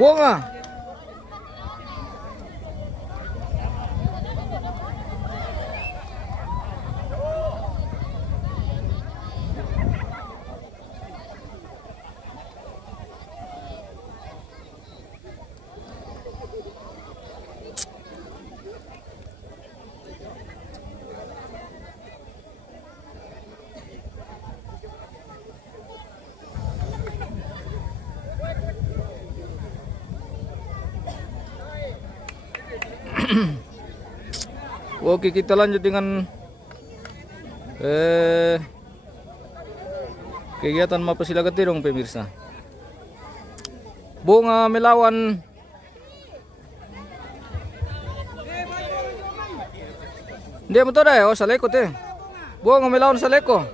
Buang ah. Oke, kita lanjut dengan kegiatan Mapasilagatidong pemirsa. Bunga melawan dia mo to dai, oh sa leko te. Bunga melawan sa leko.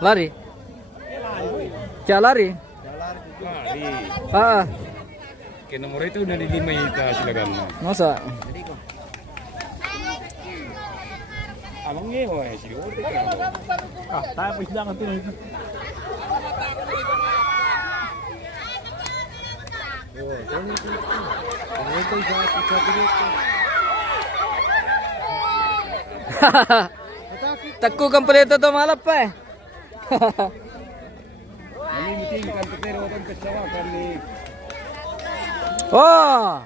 Lari? Cak lari? Lari. Ah, Ke nomor itu udah di 5 juta silakan. masa? Abang ngewa ya sih. Tapi jangan tuh itu. Takku kan pelita to malap pa eh. Nalimutingkan pero kan kasawakan ni. Oh.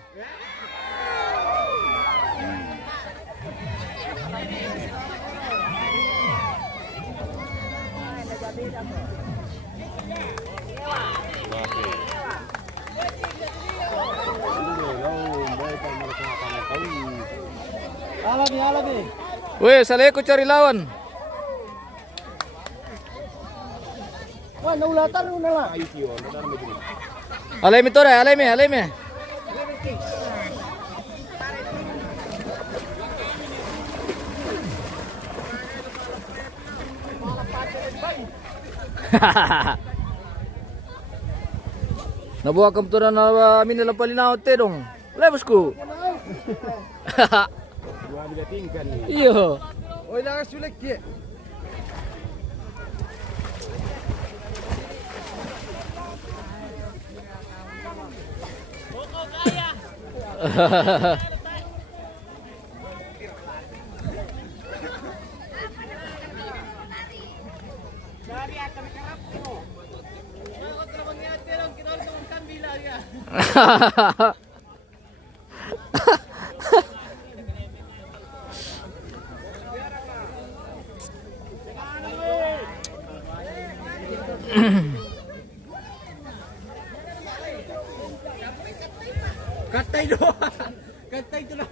Alami. Weh, saleko cari lawan. Wah, naulatan na lang. Alay mi to dai, alay mi. Nabuha kam to na amin nila palinaw te dong. Labos ko. Dua bila tingkan ni. Iyo. Oy, lakas sulit ki. Katay itu lah.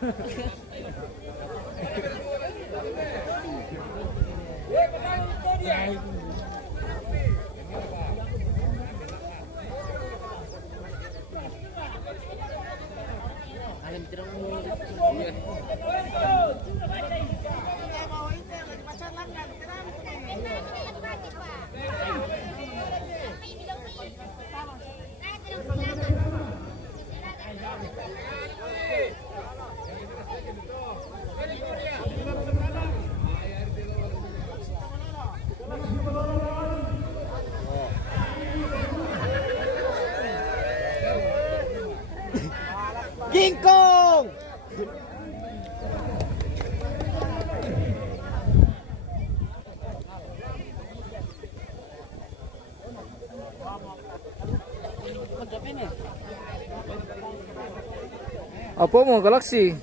King Kong. Apa mo Galaxy?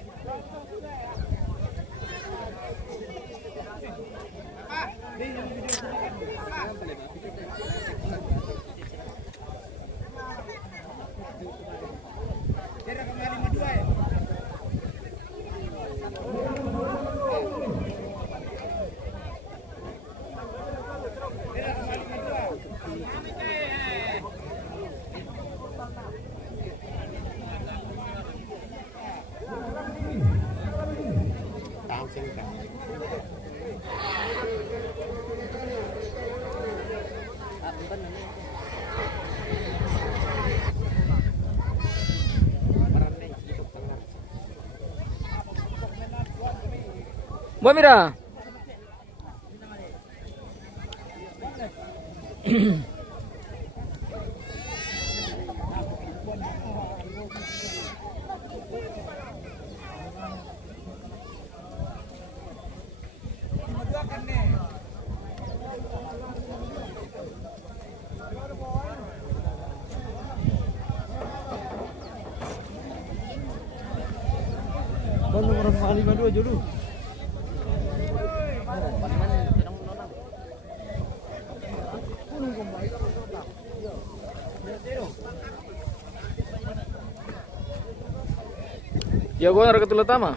Buat Mira. Baru orang kali dua dulu. Ya gua harga tulah tama.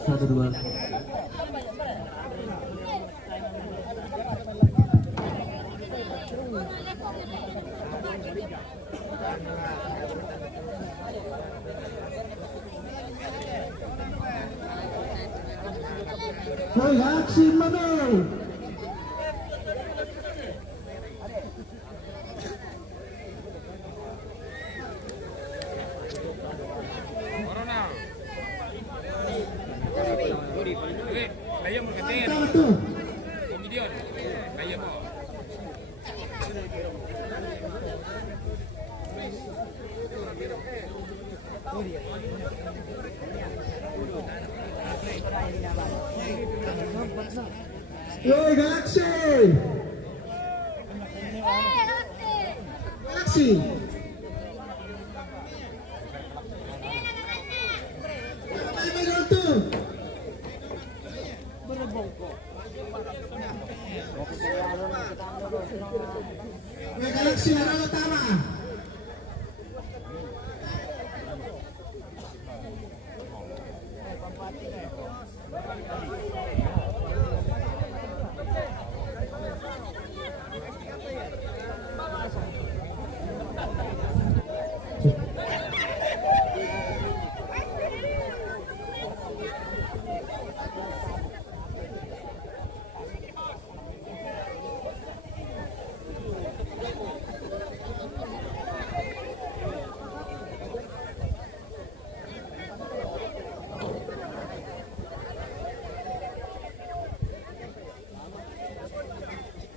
Satu dua. Reaksi Manu. Yo, Galaxy! Galaxy! Galaxy Naralo tama.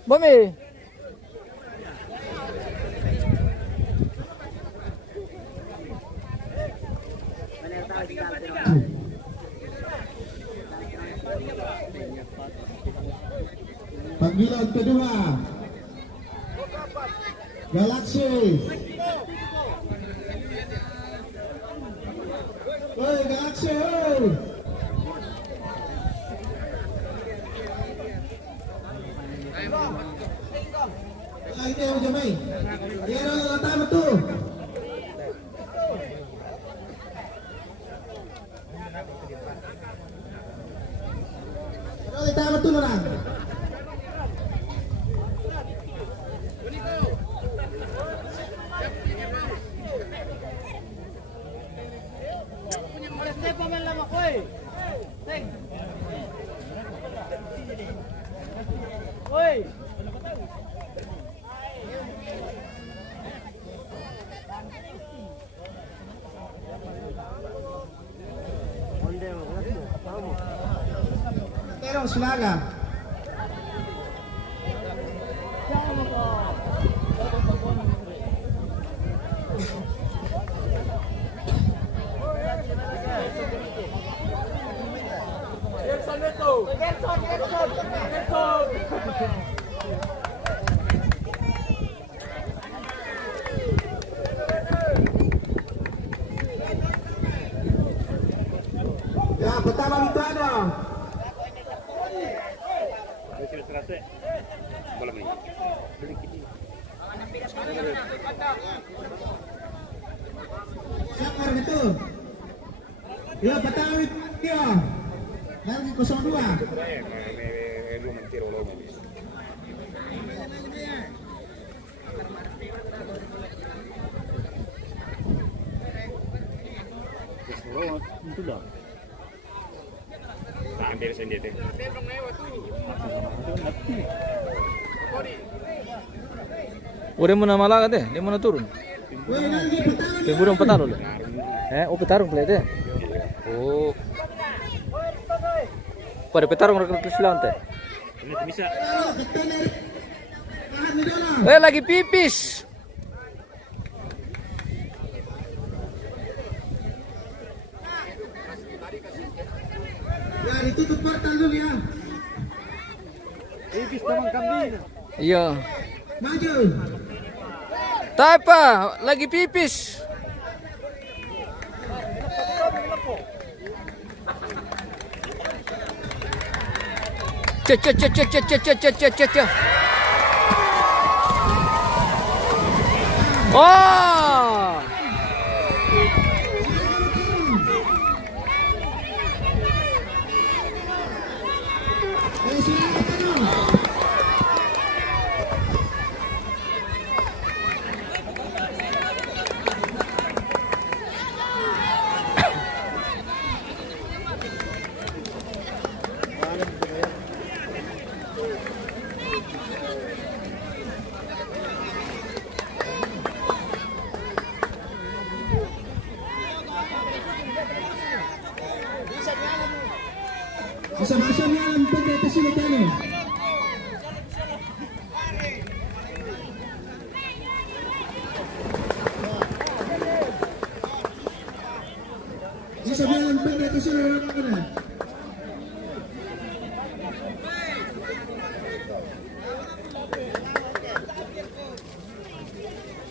Mami. Panggilan kedua Galaxy. Woi Galaxy, woi. Ini yang jamai. Dia orang tama tu. Orang tama tu orang. Terong silaga. malam ini. Siapa itu? Ya, Betawi dia. Lagi 02. Lu mentiro lo. Itu dah. Ambil sendiri. Udah mau nama laga deh, dia mana turun? Woi, lagi Betawi. Burung petarung loh. Oh petarung pelete. Oh. Pada petarung rekrut silang teh. Bisa. Lagi pipis. Ya, ditutup portal dulu ya. Ibis tamang kambing. Iya. Maju. Tapa, lagi pipis. Cek cek cek cek cek cek cek cek cek cek cek. Oh. Bisa-bisa nialam pwede kasunod ano. Bisa nialam pwede kasunod ano.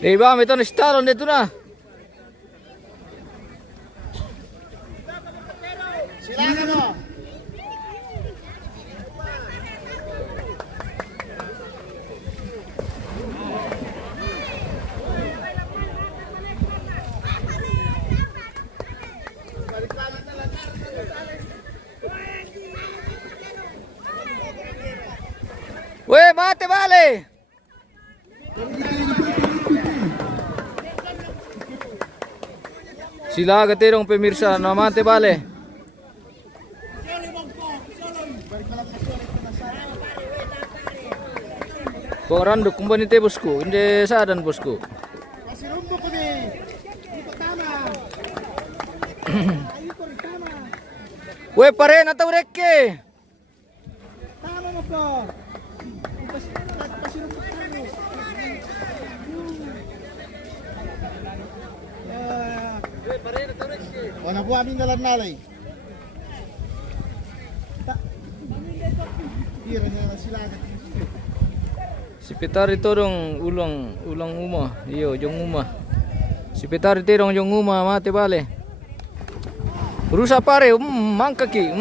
Bang, ito na stalon dito na. Silakan o. Weh, mate vale. Sila katirong pemirsa na mate vale. Koranduk kumpani te bosku, hindi sadan bosku. Masih rumput ko ni. Hindi ko tama. Ayun ko rin tama. Weh, pare nataw rekke. Tama mo po. Pasirumput ka mo. Wala po aming nalanalay. Tira na sila. Si Petar itu dong ulang umah. Iyo, jong umah. Si Petar itu dong jong umah mate bale. Rusa pare, mangkaki.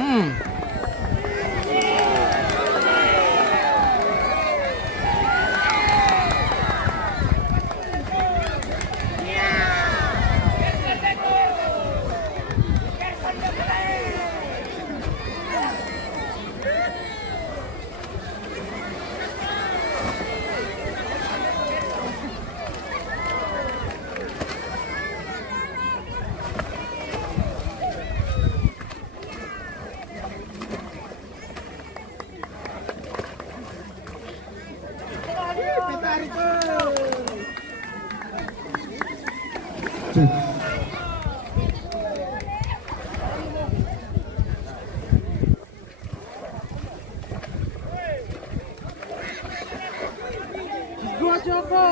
Gua coba.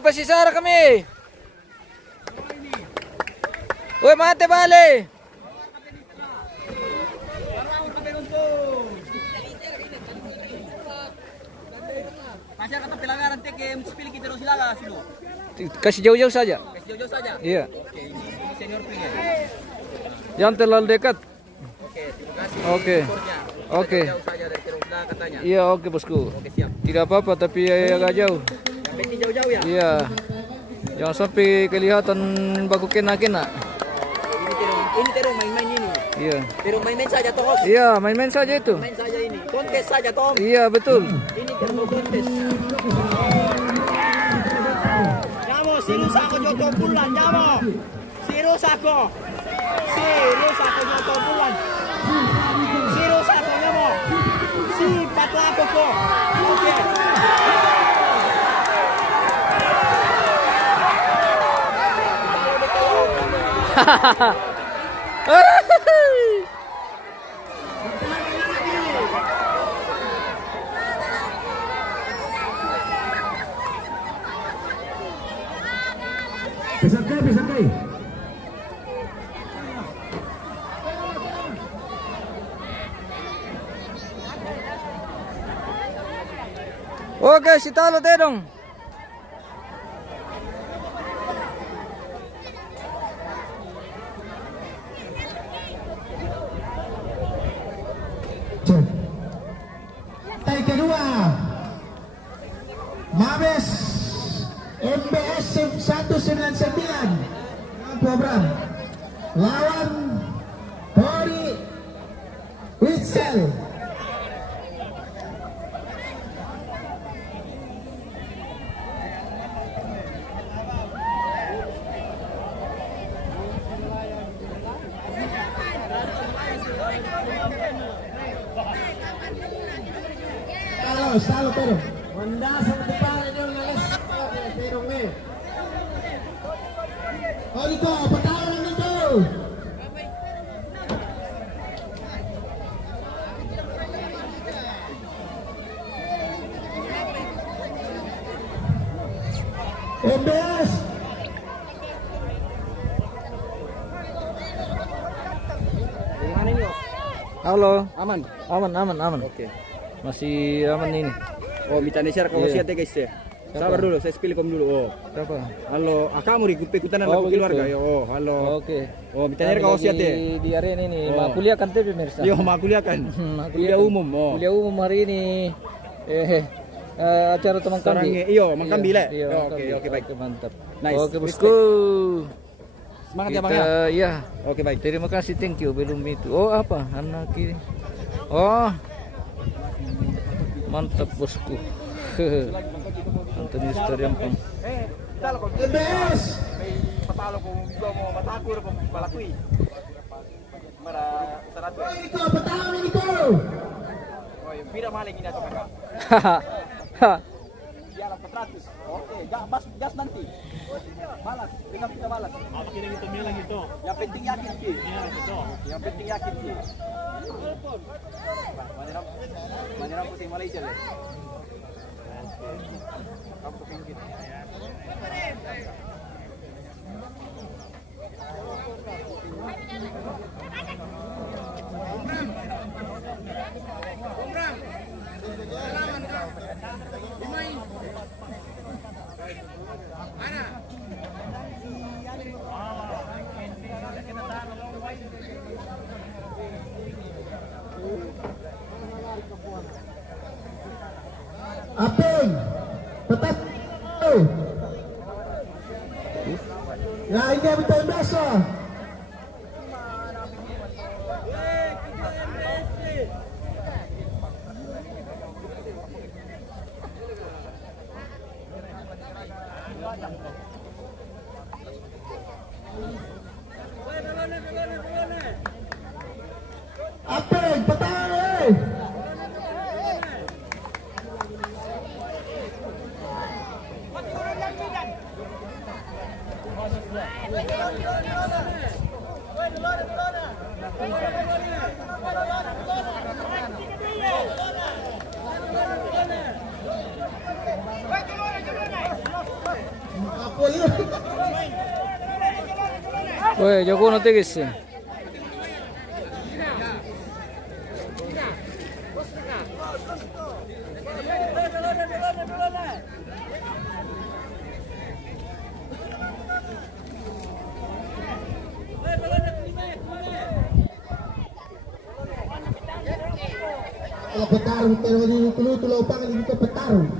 Pasisara kami. Weh, mate bale. Pilih kita dong silakan sini. Kasih jauh-jauh saja. Kasih jauh-jauh saja. Iya. Oke, ini senior pilih ya. Jangan terlalu dekat. Oke, terima kasih. Oke. Skornya. Kita Oke. jauh saja dari terus katanya. Iya, oke bosku. Oke, siap. Tidak apa-apa tapi agak jauh. Yang penting jauh-jauh ya. Iya. Jangan sampai kelihatan baku kena-kena. Ini terus main-main ini. Iya. Terus main-main saja toh. Iya, main-main saja itu. Main saja ini. Kontes saja toh. Iya, betul. Ini terus kontes. Nyamo, sirus ako nyoto bulan, nyamo. Sirus ako nyoto bulan. Sirus ako nyamo. Si patlako ko. Oke. Pisangkai. Oke, si talo terong. Tay kedua. Mabes MBS 199 program lawan Polri Witsel. Salo pero Honda sa depan yung nalis pero me. Oh dito, patawa lang dito. MBS. Gimana ini, Om? Halo. Aman. Aman. Oke. Masih aman ini. Oh, minta share kalau Iya. siap ya guys ya. Sabar dulu, saya spill kom dulu. Oh. Siapa? Halo, kamu ikutan Oh, aku begitu. keluarga ya. Oh, halo. Oke. Oh, minta share kalau siap ya. Di area ini, Oh. mau kuliah kan tapi pemirsa. Yo, mau kuliah kan? Kuliah kan. umum. Oh. Kuliah umum hari ini. Acara teman Sekarang kami. iyo, Mang Kambi, Le? Iya, Oh, Mang oke, Kambi. oke, baik. Mantap. Nice. Oke, bosku. Semangat ya, Bang ya. Iya. Oke, baik. Terima kasih, thank you. Belum itu. Oh, apa? Anak ini. Oh. Mantap, bosku. Antoni Storiampang. MBS. Patalo ko mo matakur ko balakui. Para sarado. Oh dito, patawa dito. Oh, yung pira maling ini ato kakak. Dialah 400. Oke, gas nanti. Balas, tinggal kita balas. Apa kira gitu bilang gitu. Yang penting yakin Ki. Iya, betul. Yang penting yakin Ki. Manera pusing Malaysia le. Kamu pinggir. Apeng. Tetap. Ya ini minta MBS lah. Apeng, petang Weh, jago nanti guys. Kalau petarung pero di tulo-tulo pa nga dito petarung.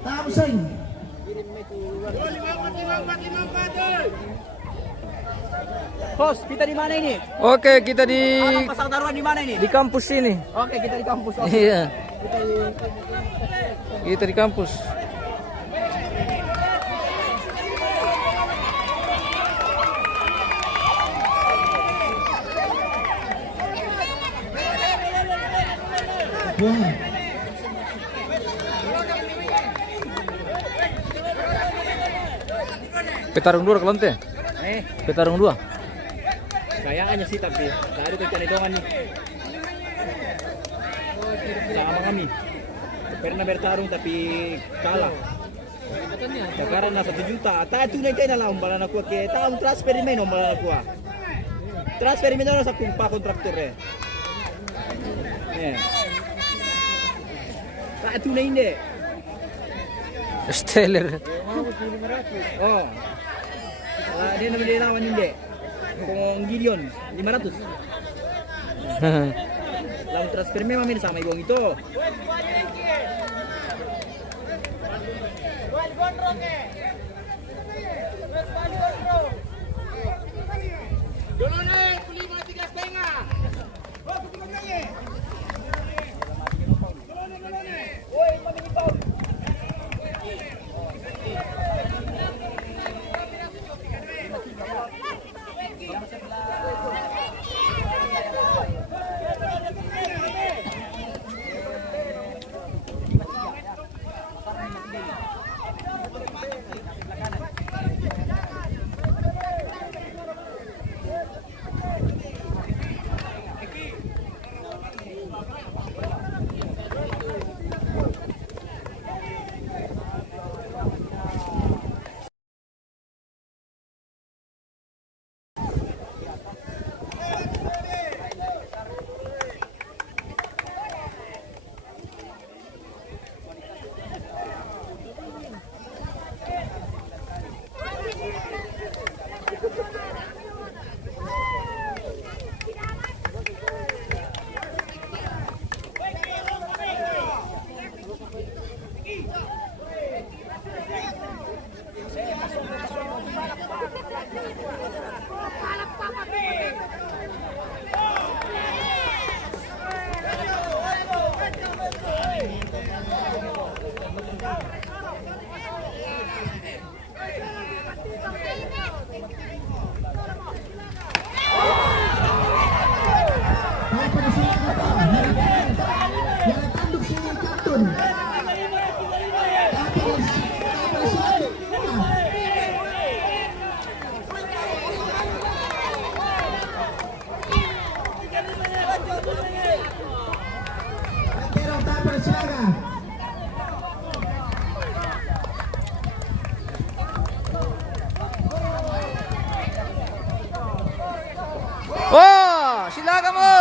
Tapos Bos, kita di mana ini? Oke, kita di Pasar taruhan di mana ini? kampus ini. Oke, kita di kampus. Oke. Iya. Kita di kampus. Wah. Petarung dua kalau ente. Petarung dua. Kayaknya sih tapi tadi tuh cari dongan nih. Sama kami. Pernah bertarung tapi kalah. Sekarang na 1 juta. Tahu tunai kaya na lang umbalan ako kay taong transfer di main umbalan ako. Transfer di na sa kumpa kontraktor eh. Tahu tunai hindi. Steller. Oh. Dia naman din naman hindi. Kung Gideon 500. Lang transfer memang min sama ibong itu. Oh, silakan mo.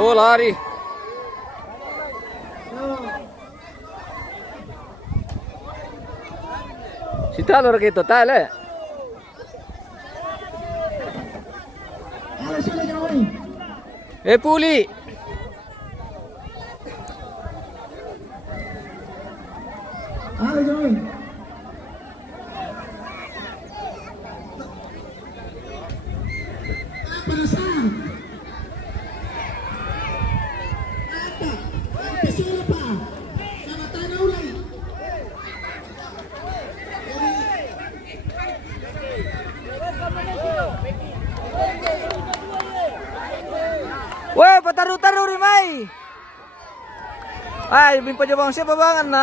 Oh, lari. Si Talo gitu, Tale. Ano sila gawin? Puli. Ayo Joy. Apa nasaan? Apa? Pesura pa. Sama tanah ulang. Weh, pataru-taru rimay. Ay, bin pa jabang siya babangan na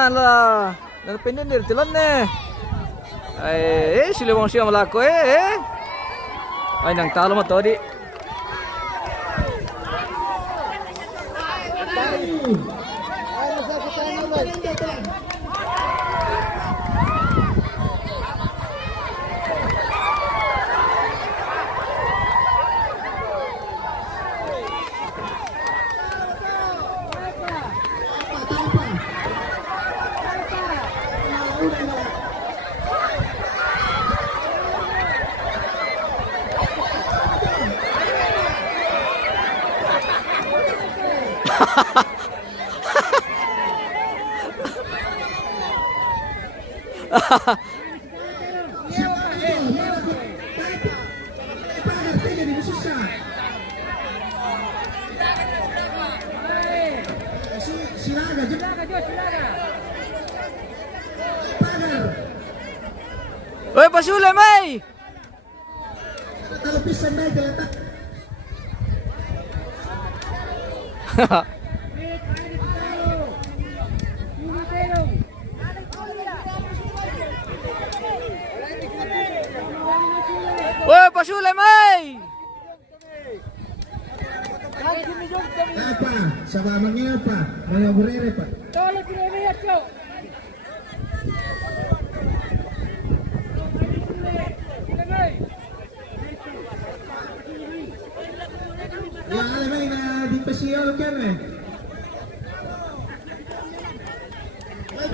pinenir tilan Ay, sila bang siya malako Ay, nang talo mo to di. Weh, pasule may. Kalau pisan dai geletak. Weh, pasule may. Apa? Sama mangnya apa? Mga burere pa. Ya, alam na di pa siya kan Ay,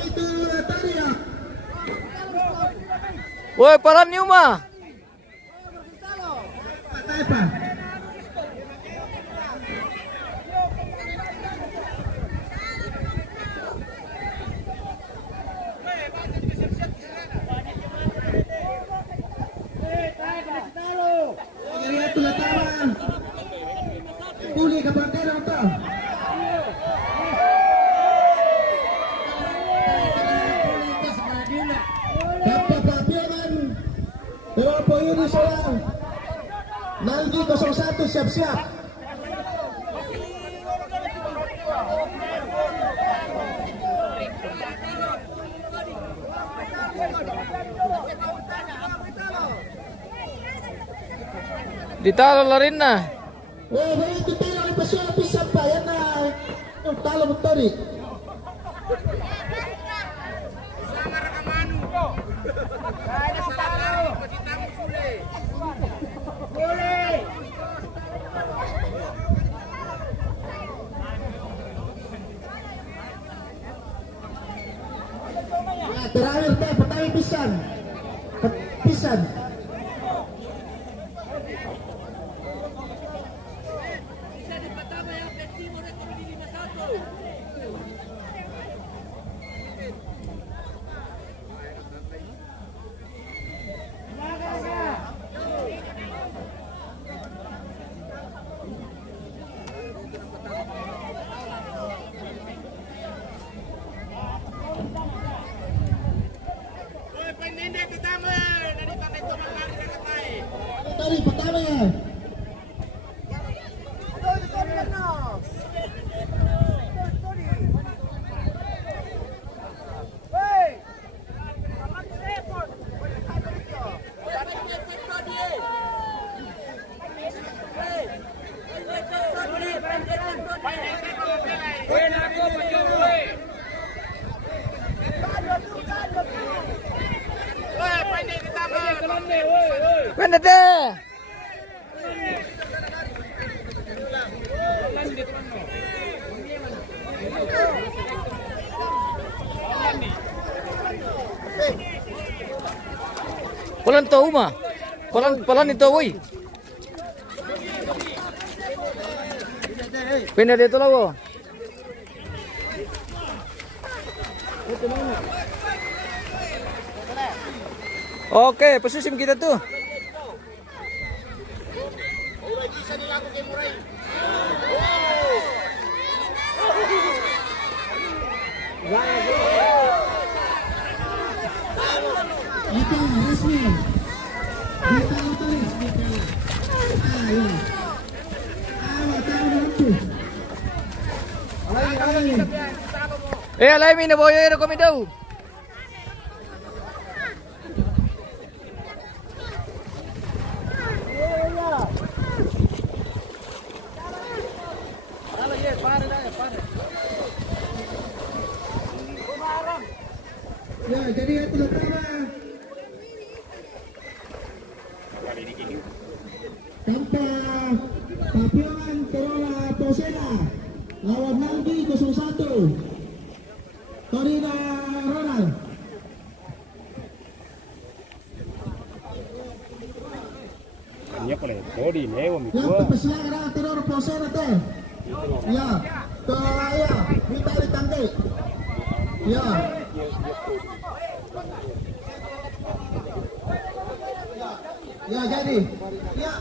itu tadi ya. Weh, paran niyo ma. Patay pa. Kaya ito na tama. Puli ka pa tero to. Dapat papiaman. Ewan po yun isa lang. Nalgi 01 siap-siap. Ditalo la rin na. Oh, wala ito tayo ang pasyon ang pisang pa. Yan na. Yung talo mo tori. Terakhir teh, petang pisan. Pisan. Tadi pertama ya. Pendete. Palan to uma. Palan ito boy. Pendete ito lawo. Oke, pesusim kita tuh. Itu resmi. Kita tulis kita. Ayo. Ayo tahu itu. Ayo. Alay mi na boyero kami daw. Ya, jadi itu pertama. Tanpa Papiolan Corolla Poseda lawan Nangki 01. Torina Ronald. Kanya pala body newo mi Yang ko. persilangan adalah Tenor Poseda teh. Ya, ke ya, Vitali Tangke. Ya. Ya jadi. Ya.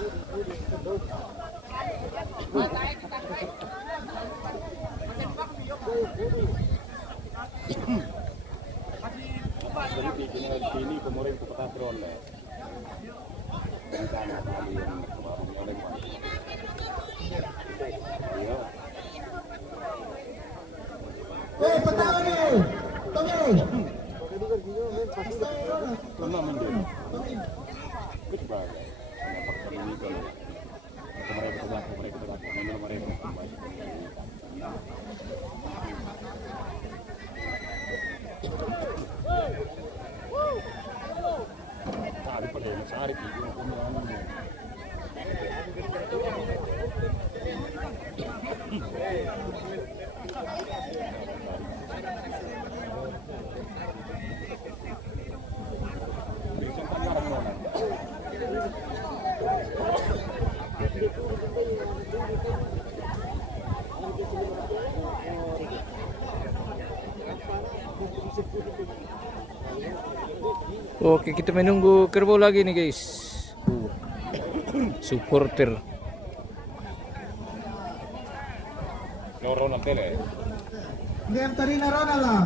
Jadi bikin ini kemarin ko patron le. Kana kali yang baru oleh ko. Iya. Pertama nih. Tunggu. Sama mende. Coba. Kenapa ini kalau kemarin kita memang mereka. Tadi pada mencari itu kemudian. Oke, kita menunggu kerbau lagi nih guys. Supporter. Loro na tele. Game Torina Ronald lah.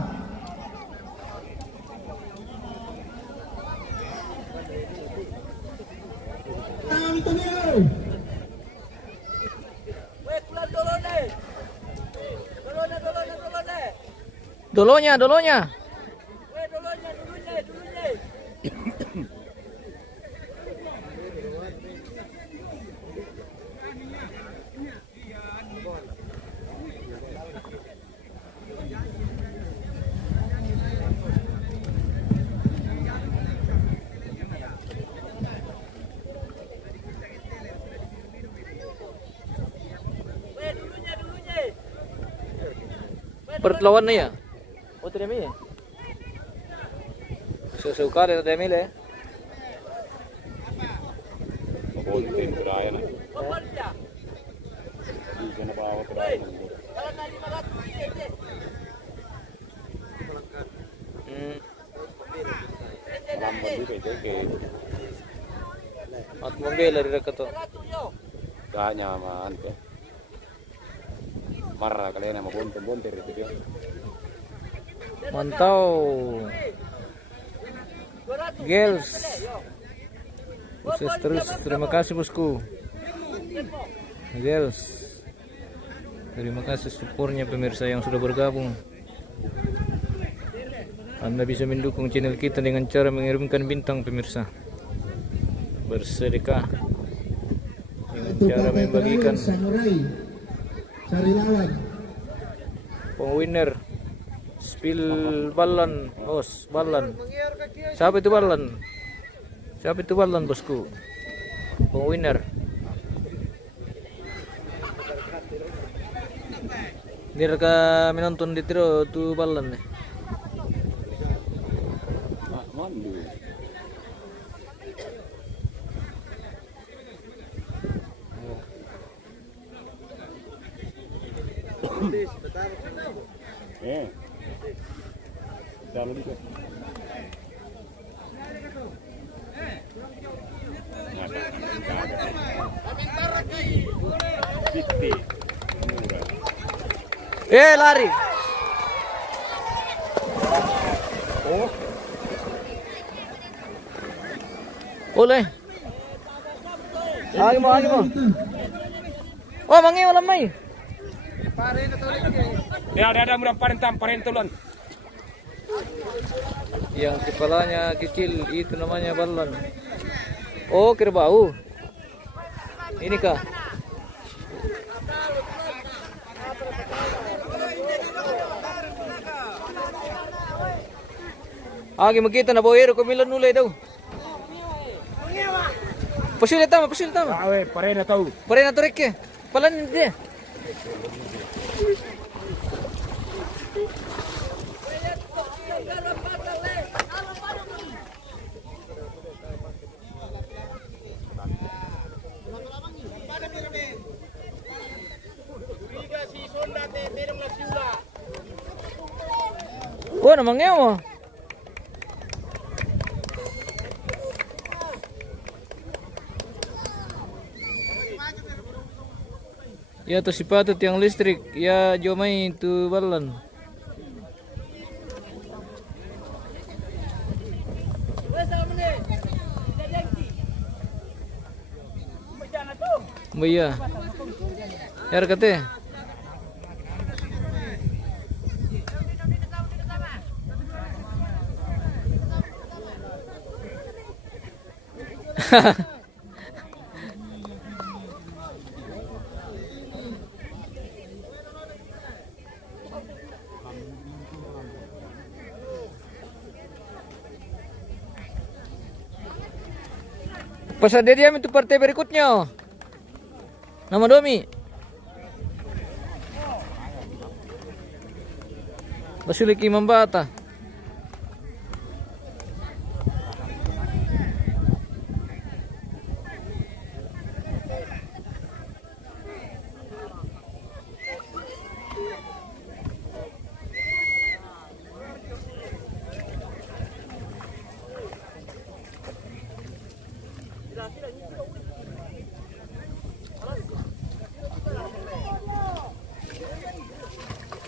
Antonio. Dolonya. Perlawan na ya. O 3,000. Susuka rin 3,000 eh. Mabuti beraya na. Di sana bawa beraya. Lambat juga itu ke. At membela rin ka to. Ganya man ke. Marah kalian sama bonter itu dia. Mantau. Girls. Sukses terus. Terima kasih bosku. Girls. Terima kasih supportnya pemirsa yang sudah bergabung. Anda bisa mendukung channel kita dengan cara mengirimkan bintang pemirsa. Bersedekah dengan cara membagikan Samurai. Cari lawan. winner spill balon bos balon. Siapa itu balon bosku? Winner. Biar ka menonton di tiro tu balon nih. Mandu. Dalam dia. Pitti. Lari. Oh, Oleh. Agi mo. Oh, mangi wala may. ada murang parentulan. Yang kepalanya kecil itu namanya balon. Oh, kerbau. Ini kah? Agi makita na boyero kumilan ulay daw. Pasil tama. Awe, parena tahu. Pare na turek ke. Palan dia. Oh, namangnya mo. Ya to si patut yang listrik ya jomai itu balan. Iya. Ya kate. Pasada dia itu partai berikutnya. Nama Domi. Basuliki Mambata.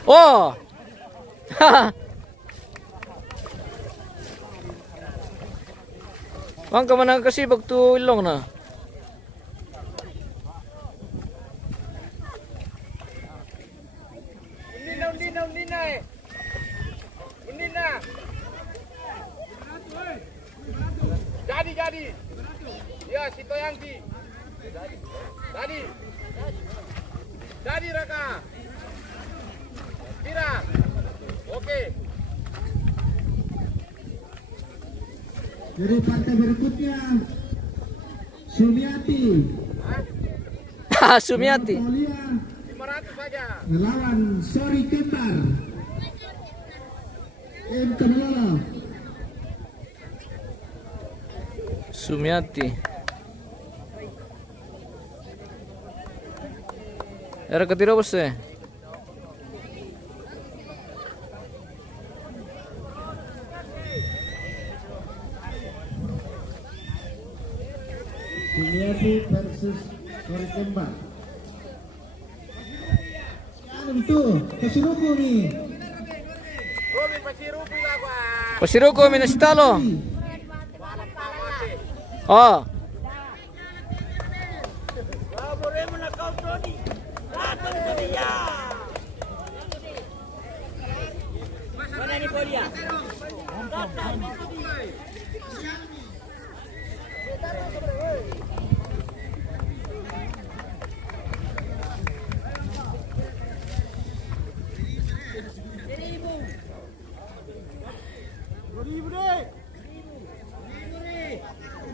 Oh. Bang kemana kasibag tu ilong na? Undina. Jadi. Ya, si Toyangki. Jadi Raka. Kira. Oke. Jadi partai berikutnya Sumiati. Sumiati. Polia 500 saja. melawan Sori Kembar. Kenololo. Sumiati. Era katira bose. Sumiati versus Sori Kembar. Sekarang itu Kasiruku nih. Robin Pasirupi lah gua. Pasiruko minastalo. Oh.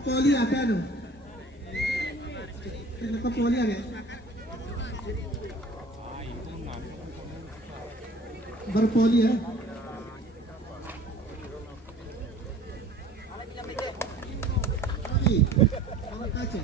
Polia kan? Kenapa polia ya? Berpolia. Kalau kaca.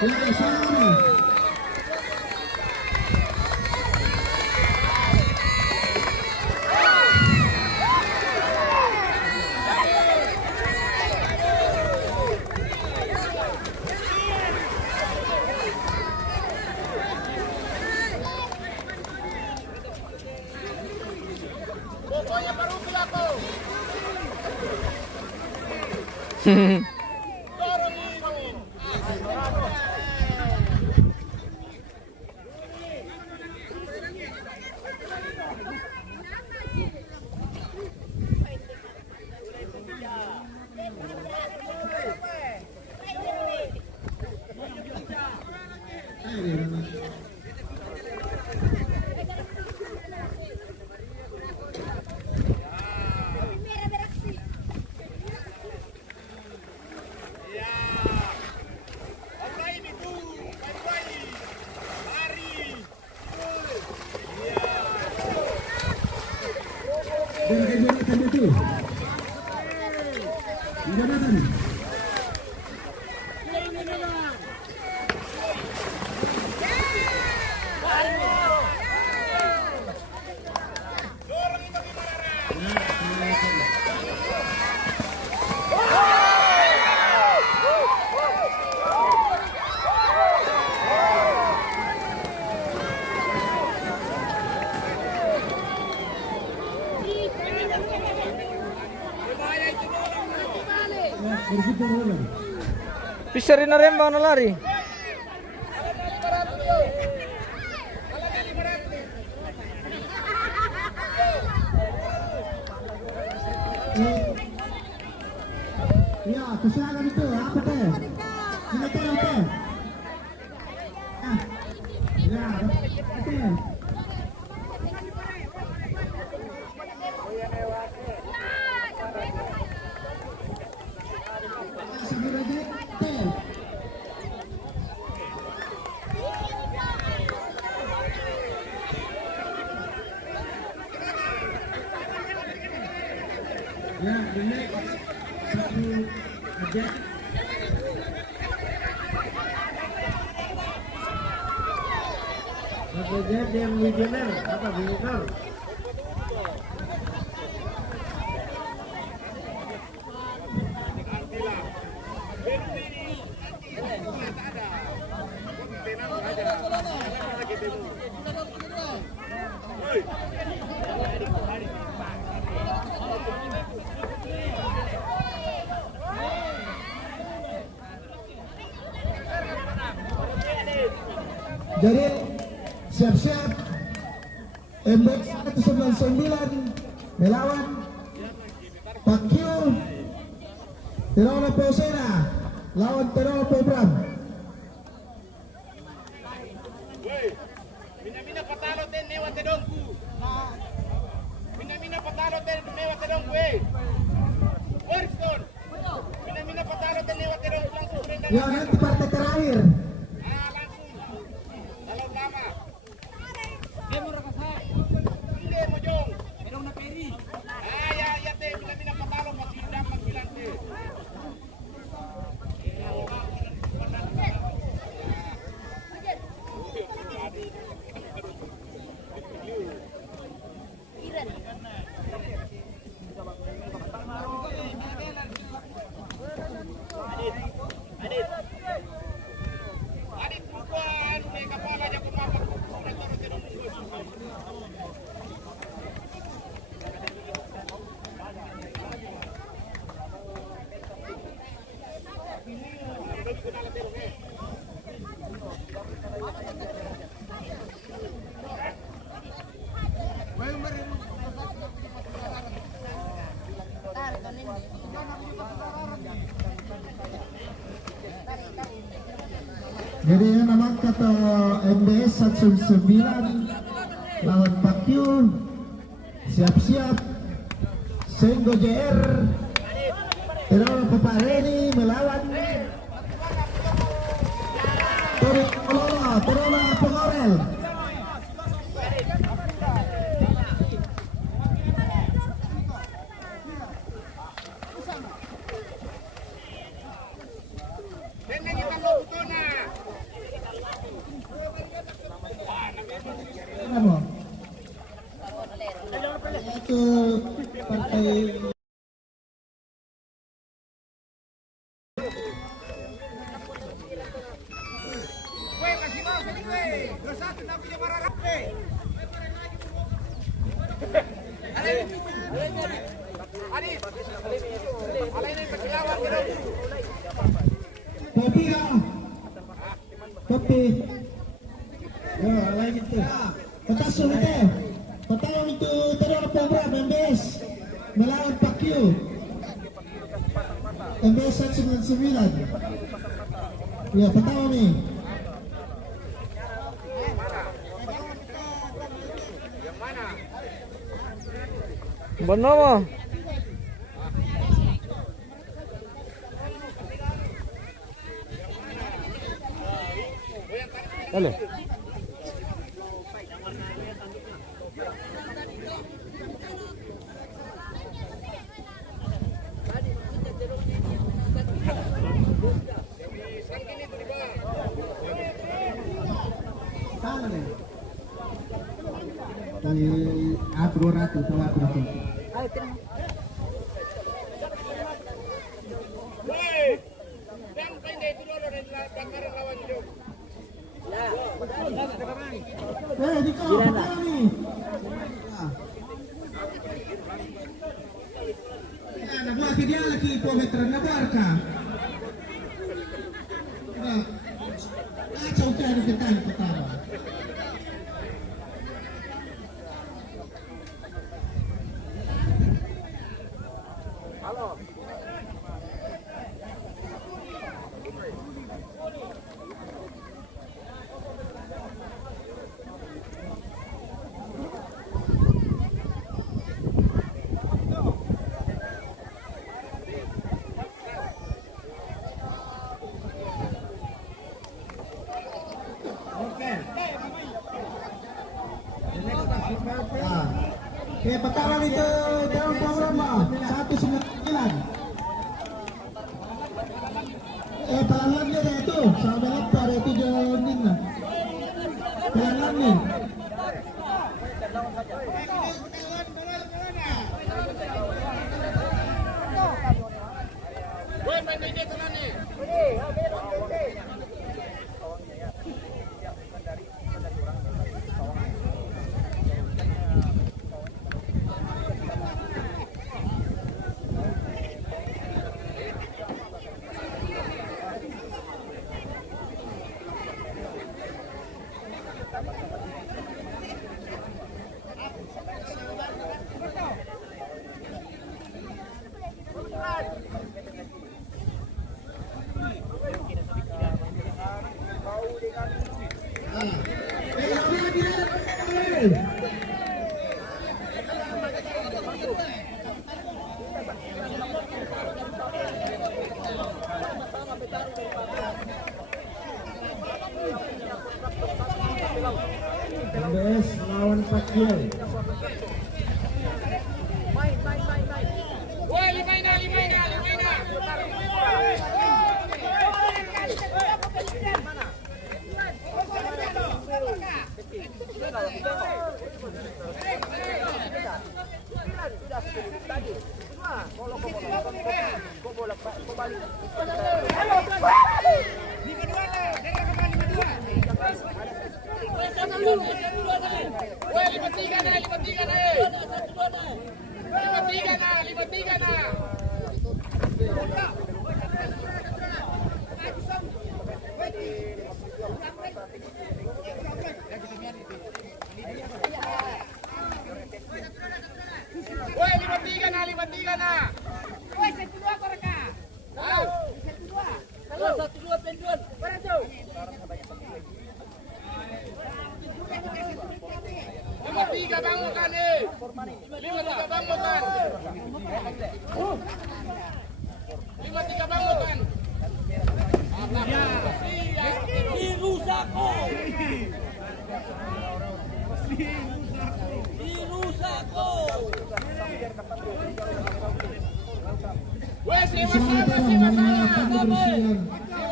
Ya, sayang. Dan kejuaraan itu Jonathan. Bisa rin na rin ba na lari? Ya, kesialan itu apa teh? Ini teh apa? Ya, teh. Ya, ini satu aja. Satu aja yang winner apa winner? Jadi siap-siap MBX 199 melawan Pakyu Terola Posera lawan Terola Pobram. Mina patalo ten newa tedongku. Mina patalo ten newa tedongku. Warston. Mina patalo ten newa tedongku langsung benda. Ya, nanti partai terakhir. Jadi yang nama kata MBS 109 lawan Pakyu, siap-siap Senggo JR Terola Papareni melawan Terola Pengorel. Then kita lo utona. Kopi ya. Kopi. Ya, lain itu. Petasun itu. Petang itu teror program MBS melawan Pakyu. MBS 199. Ya, petang nih. Benar mah. Halo. Atur ratu, atur. Di kau nih. Nah, buat dia lagi po veteran na barca. Nah, kacau kan kita pertama. Oke, pertama itu dalam program 199. Pelan-pelan dia itu, sampai lapar itu jauhin lah. Pelan-pelan nih. MBS lawan Pakyu.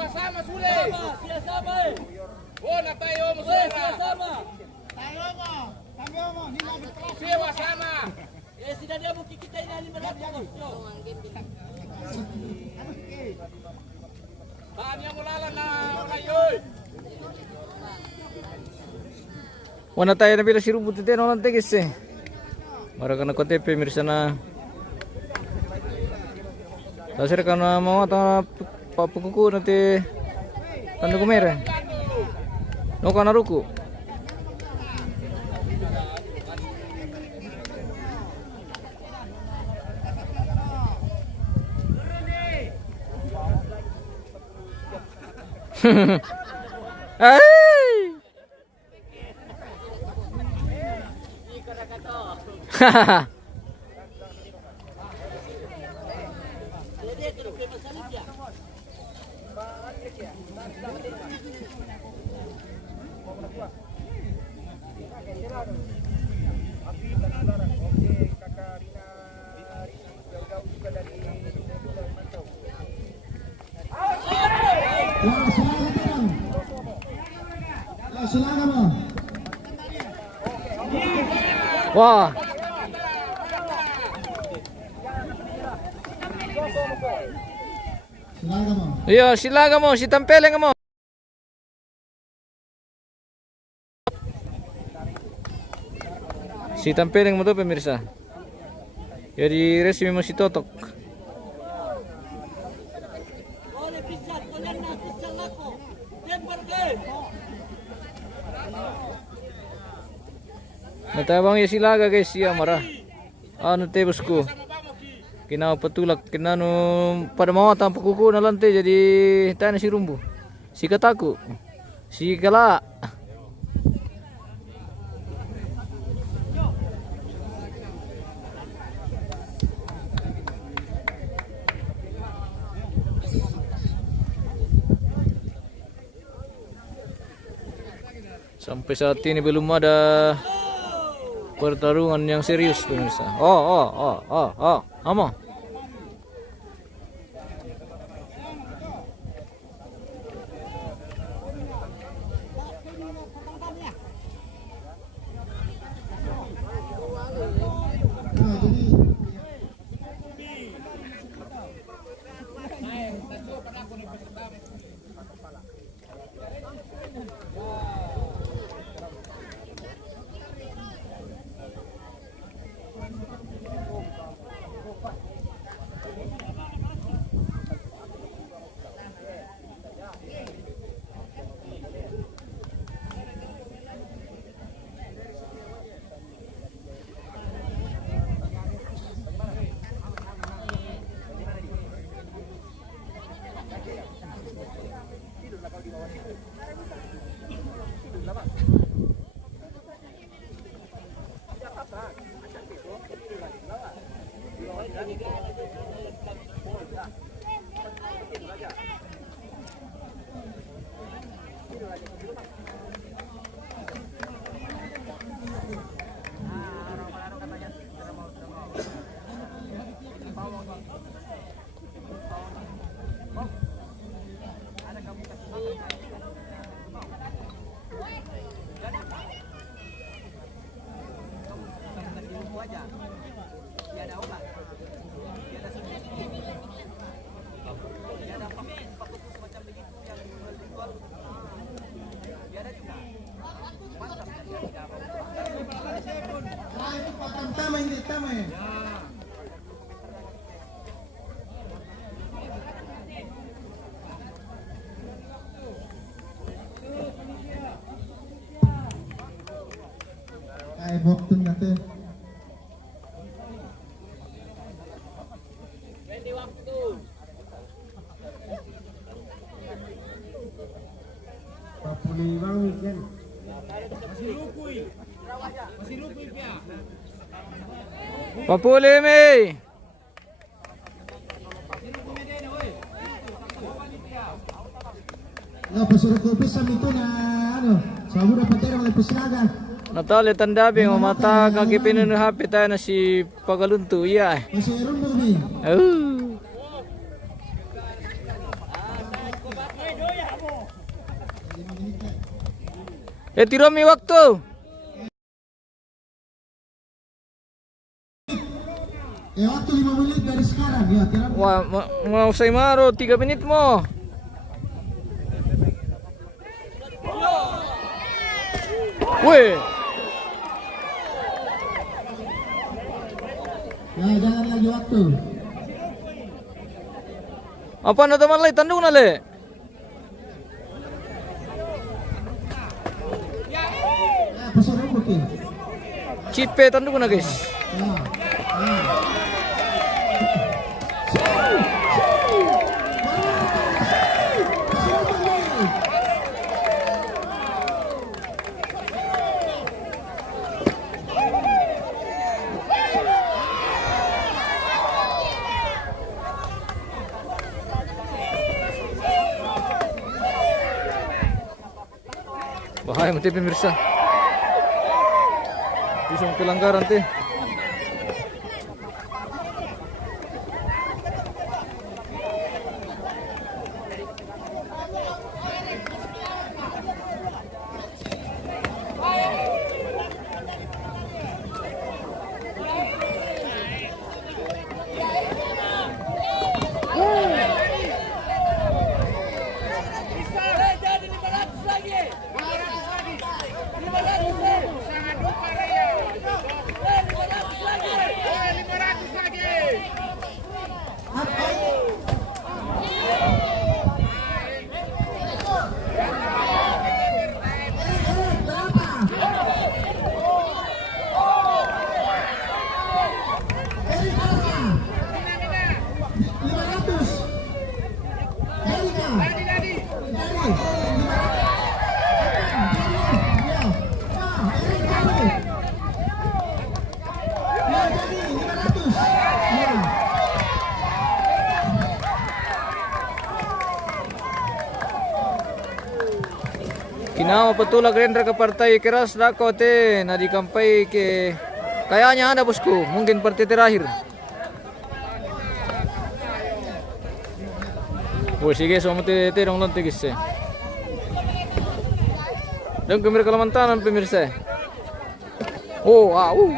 Sama Sule. Oh, na tayo mo sama. Sewa sama. Eh, sudah dia bukti kita ini 500. Saan yang mulala na kayo? Wana tayo na bila si Rubut ito na tigis eh. Mara ka na kote pemirsa na. Tasir ka na mga papukuku nanti tanda kumere. No ka na ruku. Ay! Hahaha. Ya, silakan Bang. Wah. Silakan Bang. Iya, silakan mo, si tampeleng mo. Si tampeleng mo to pemirsa. Jadi resmi mo si Totok. Natabang ya silaga guys ya marah. Anu tebusku. Kina patulak kina no pada mau tanpa kuku na lantai jadi tanya si rumbu. Si kataku. Si kala. Sampai saat ini belum ada pertarungan yang serius pemirsa. Amo. Tama. Ay, boktun natin. Papuliwang weekend. Papuli mi. No, pasuruh kupis sa mito na ano, sabu dapat tayo ng pisnaga. Natali tandabi ng mata kaki pinunuhapi tayo na si Pagaluntu iya. Masih ron mo kami. Tiro mi waktu. Waktu 5 menit dari sekarang ya. Wah, mau saya maro 3 menit mo. Weh, Ya, jangan lagi waktu. Apa na teman lay tandung na le? Ya, pasar rumput ya. Cipe tandung na guys. Ya. Bahaya mati pemirsa. Bisa pelanggaran teh. Jadi 500 lagi. 500 lagi. Sangat lupa dia. 500 lagi. 500 lagi. Kinawa patulak Rendra ke partai keras dako te na dikampai ke kayaknya ada bosku mungkin partai terakhir. Oh sige so mati terong lonte gisse. Dan kemir Kalimantan pemirsa. Oh au.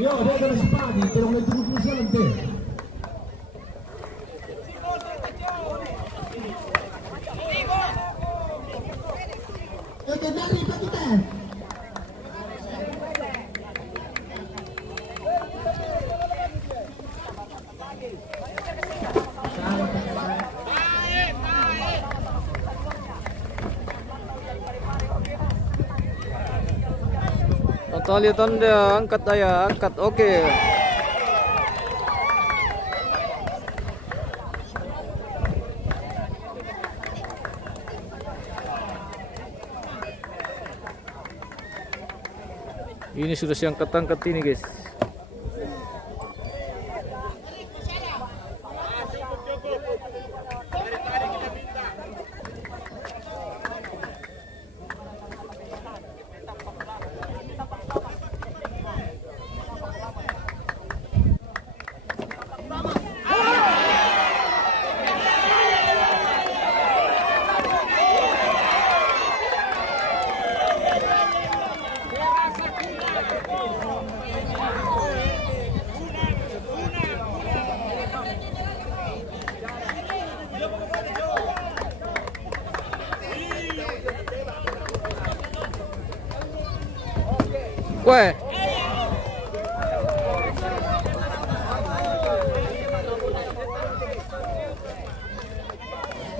Yo, dia ada sepagi, terong lagi 70 nanti. Dari Pak kita. Tali tanda angkat ayah angkat oke. Ini sudah siang angkat ini guys. Weh.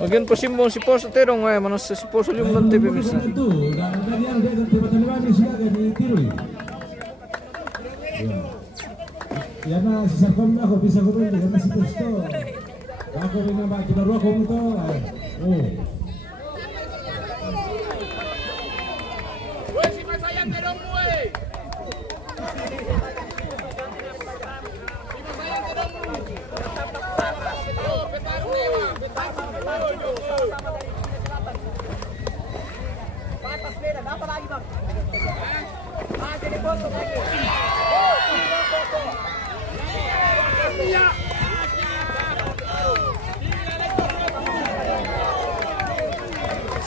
Bagian posimbong si Poso terong mana si Poso lium nanti pemirsa. Itu, dan tadi yang dia tempat manis juga ditiru. Ya na si Sarkom ako bisa ko rin karena si Posto. Ako rin na ba kinaro ko mo to. Oh. Weh, si Masayang terong weh.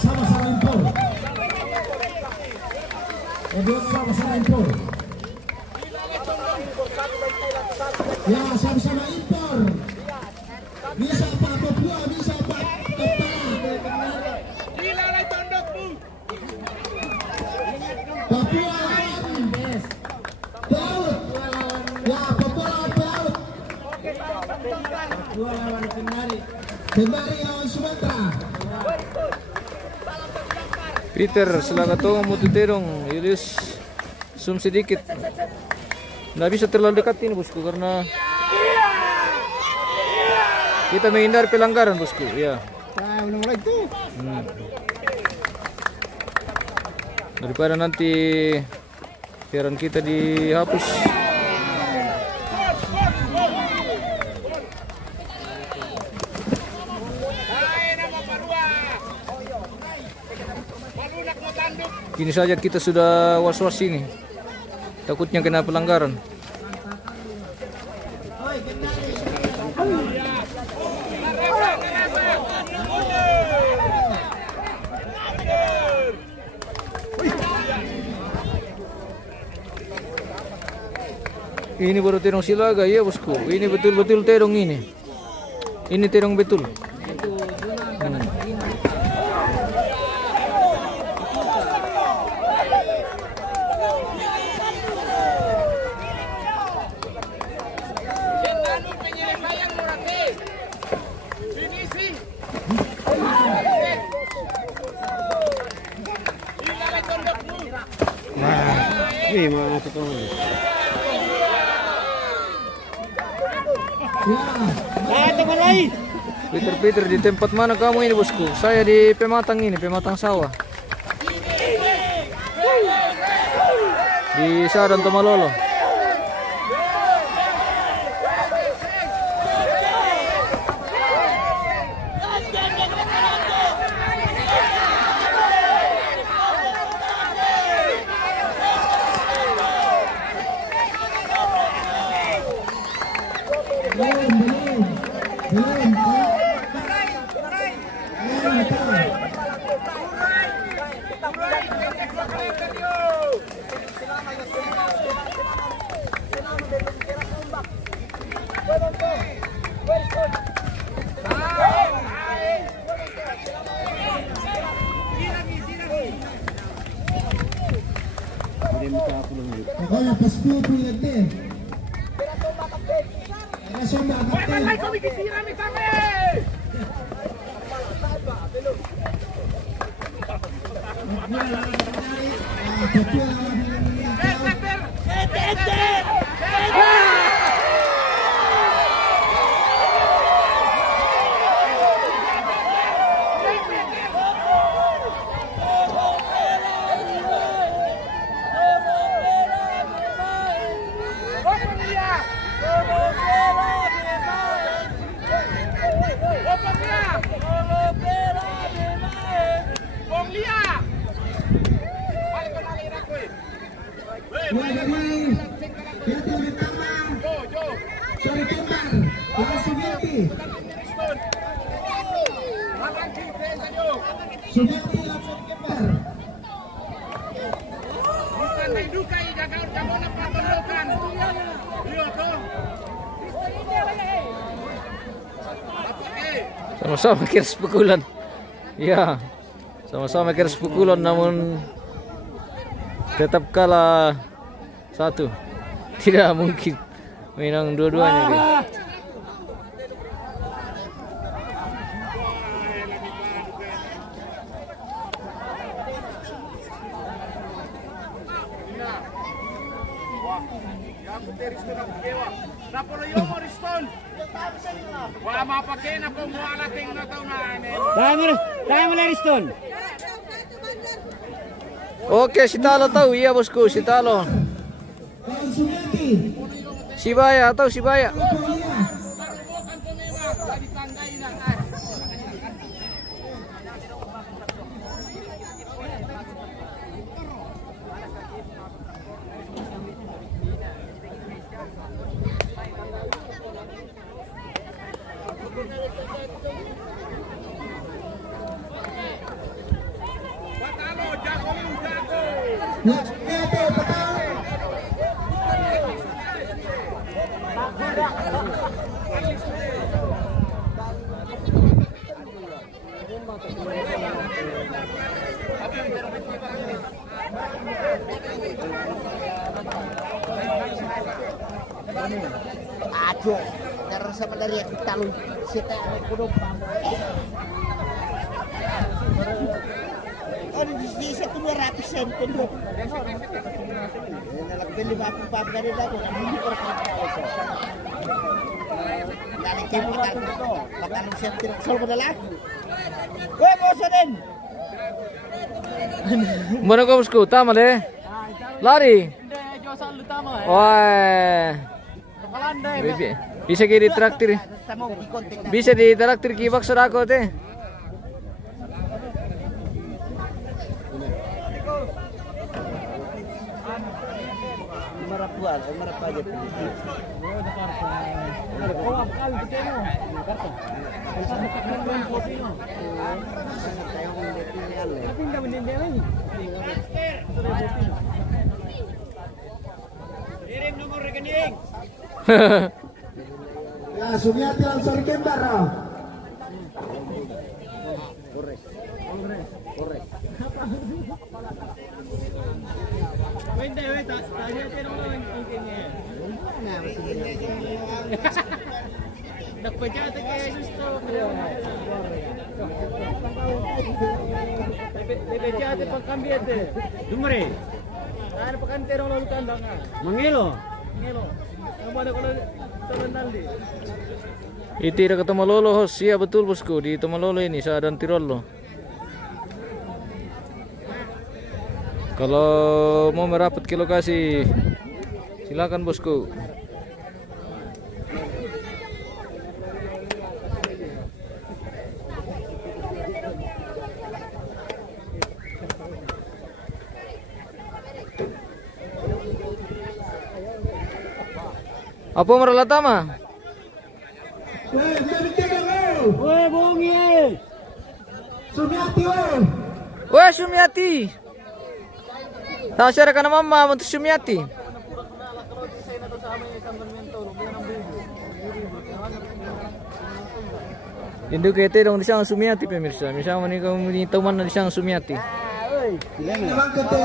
Sama-sama impor. Kedua sama-sama impor. Ya, sama-sama impor. Bisa Pak Papua, bisa Pak Kepala. Dilalay tondok mo. Papua lawan Daud. Ya, Papua lawan Daud. Papua lawan Kendari. Kendari lawan Sumatera. Peter Selangatoong Mututerong Julius zoom sedikit. Nggak bisa terlalu dekat ini bosku karena kita menghindari pelanggaran bosku. Ya. Daripada nanti siaran kita dihapus. Kini saja kita sudah was-was ini. Takutnya kena pelanggaran. Ini baru terong Silaga ya bosku. Ini betul-betul terong ini. Ini terong betul. Ini mau ketemu. Peter di tempat mana kamu ini bosku? Saya di Pematang ini, Pematang sawah. Di Sadan Tomalolo. Pokoknya pas 20 detik. Nasional kapten. Malay ko mikisira mi kami. Papua lawan Sumiati lawan Kembar. Bukan may dukay, gagawin ka mo ng patundukan. Iyo to. Sama-sama kira pukulan. Ya. Sama-sama kira pukulan namun tetap kalah satu. Tidak mungkin menang dua-duanya gitu. Wala mapagkina po mo alating na taon na ane. Dami na Riston. Oke, si Talo tahu iya bosku, si Talo. Lawan Sumiati. Sibaya tahu Sibaya. Aduh, terus sama dari talu kita kudu oh di satu 200 sen penduk. Nak beli bapa dari dagu kan ini perkara itu. Nang tim patal sen tidak sol pada lagi. Weh bosan. Mana kau bosku? Tama deh. Lari. Wah. Bisa kiri traktir. Bisa di traktir kibak surako teh. Marapuan, marapaja. Kirim nomor rekening. Ya, Sumiati langsung kembar. Itu ada ketemu Lolo host, iya betul bosku di Tomalolo ini saya dan Tirolo. Kalau mau merapat ke lokasi silakan bosku. Apa meralatama? Weh bongi. Sumiati weh. Wah Sumiati. Tahu siapa kana mama untuk Sumiati? Induk kete dong di sang Sumiati pemirsa. Misalnya nih kamu punya teman di sang Sumiati. Memang kete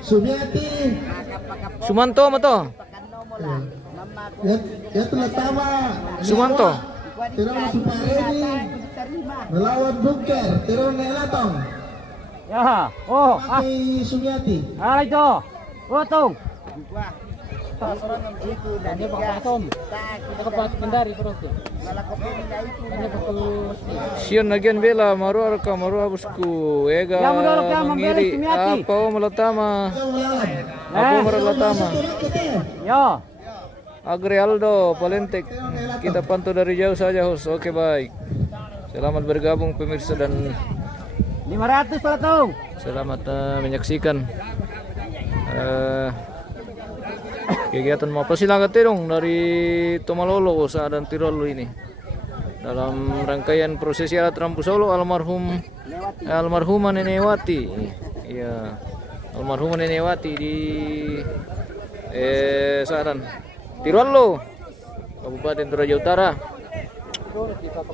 Sumiati. Sumanto mo to? Ya terutama Sumanto. Tirong Suparedi melawan Bunker Tirong Nelatong. Ya, oh, Mati Sumiati. itu. Potong. Siyon nagyan bela maru arka maru abusku ega mangiri apa malatama apa malatama Ya. Agri Aldo Palentek kita pantau dari jauh saja host. Oke baik, selamat bergabung pemirsa dan 500 potong. selamat menyaksikan kegiatan mau persilakan terong dari Tomalolo Usaha dan Tirolo ini dalam rangkaian prosesi adat rampu Solo almarhumah Nenewati. Iya, almarhumah Nenewati di Saran Tirolo Kabupaten Toraja Utara.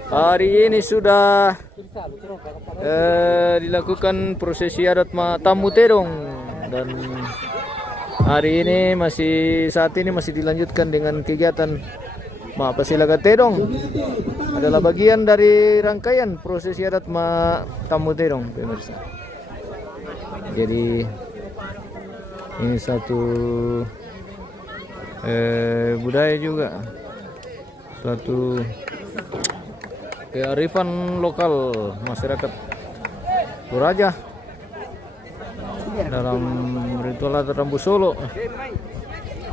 Hari ini sudah dilakukan prosesi adat tamu terong dan hari ini saat ini masih dilanjutkan dengan kegiatan Pasilaga Terong. Adalah bagian dari rangkaian prosesi adat tamu terong pemirsa. Jadi ini satu budaya juga, suatu kearifan lokal masyarakat Toraja dalam ritual adat rambu Solo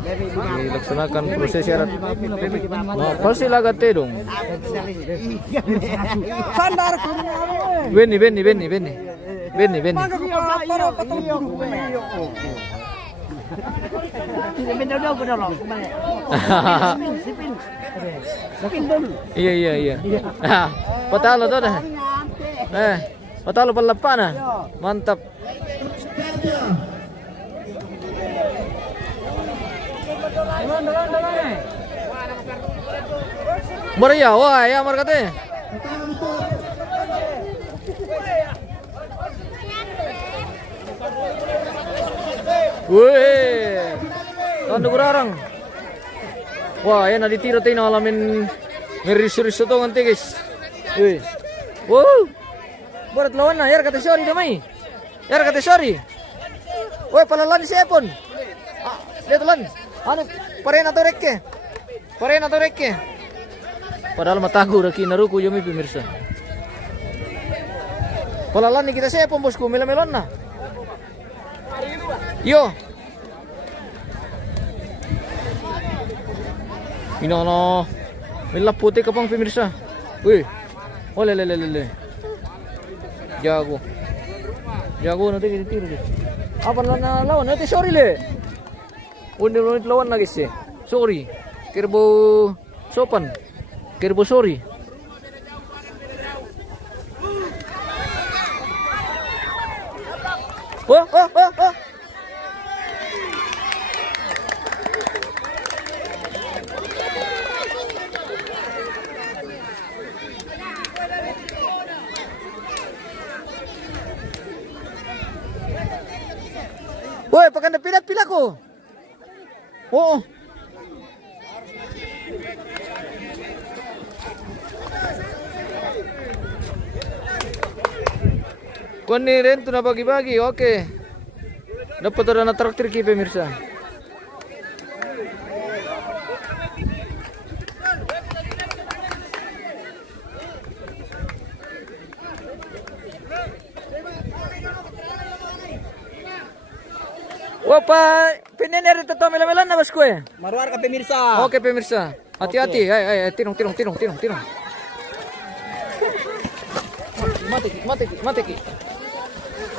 dilaksanakan prosesi adat Pasilaga Terong. Beni Iya. Patalo to dah. Patalo palapan ah. Mantap. Maria, wah ya markate. Wih, tandu kurang. Wah, ya nanti tiro tayo alamin ngerisu-risu to nganti guys. Wih, wow, berat lawan na. Yar kata sorry damai. Yar kata sorry. Woi, palalan si Epon. Ah, lihat lan. Anu, parena to rekke. Parena to rekke. Padahal mataku udah kinaruku jami pemirsa. Palalan ni kita si Epon bosku, melon-melon na. Yo. Inono. Melap putih kapang pemirsa. Wih. Oh le. Jago. Jago nanti kita tiru deh. Apa lawan nanti sorry le. Unit lawan lagi sih. Sorry. Kirbo sopan. Kirbo sorry. Oh. Woi, pakai pilat-pilat ko. Oo. Kuan ni rin tu na bagi-bagi, oke. Dapat ada na traktir ki pemirsa. Wapa, pinenir itu melan-melan na bosku ya. Maruar ka pemirsa. Oke pemirsa, hati-hati. Ay, tirong. Mati ki.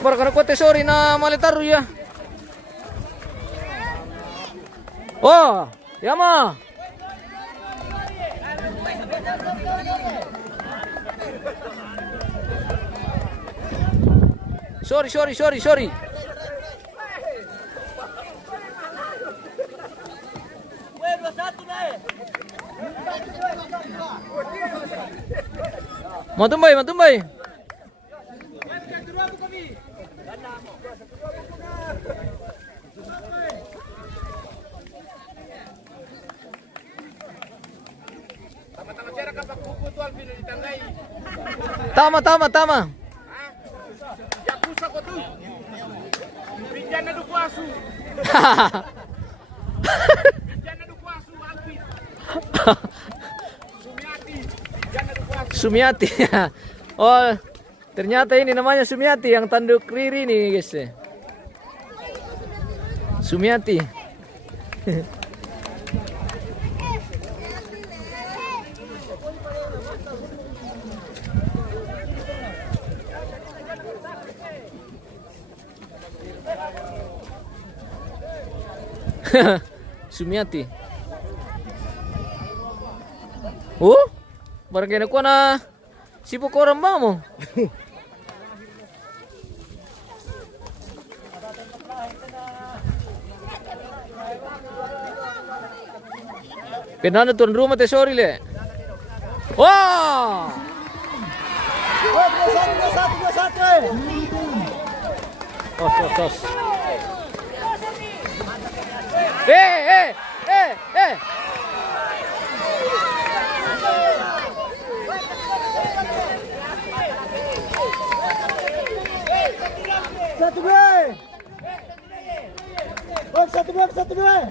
Barakana ko sorry na malitaru ya. Oh, yama. Sorry. Matumbay. Tama. Yakuza ko tu. Bigyan na dukwasu. Alvin. Sumiati. Oh, ternyata ini namanya Sumiati yang tanduk Riri nih guys. Sumiati. Sumiati. Oh, barang kena ko na sibuk orang ba mo? Pinano tuan rumah tesori le. Wah! Oh, 21. Tos. Satu dua.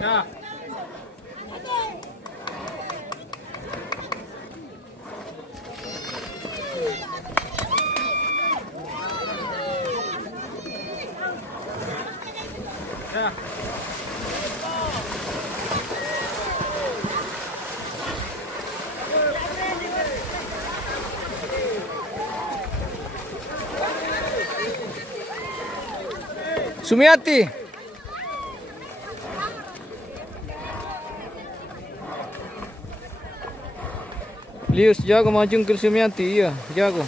Ya. Ya. Sumiati. Lius jago maju ke Sumiati, iya, jago.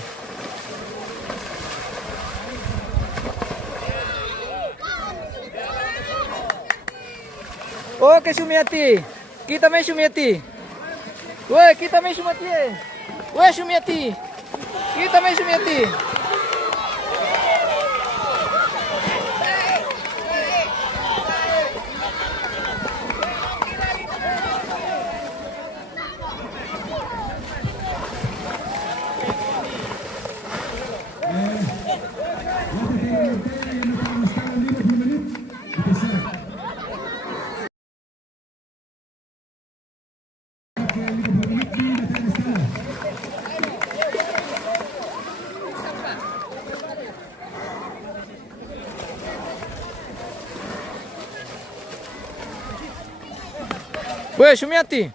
Oke Sumiati. Kita main Sumiati. Woi, kita main Sumiati. Woi Sumiati. Kita main Sumiati. Woi Sumiati.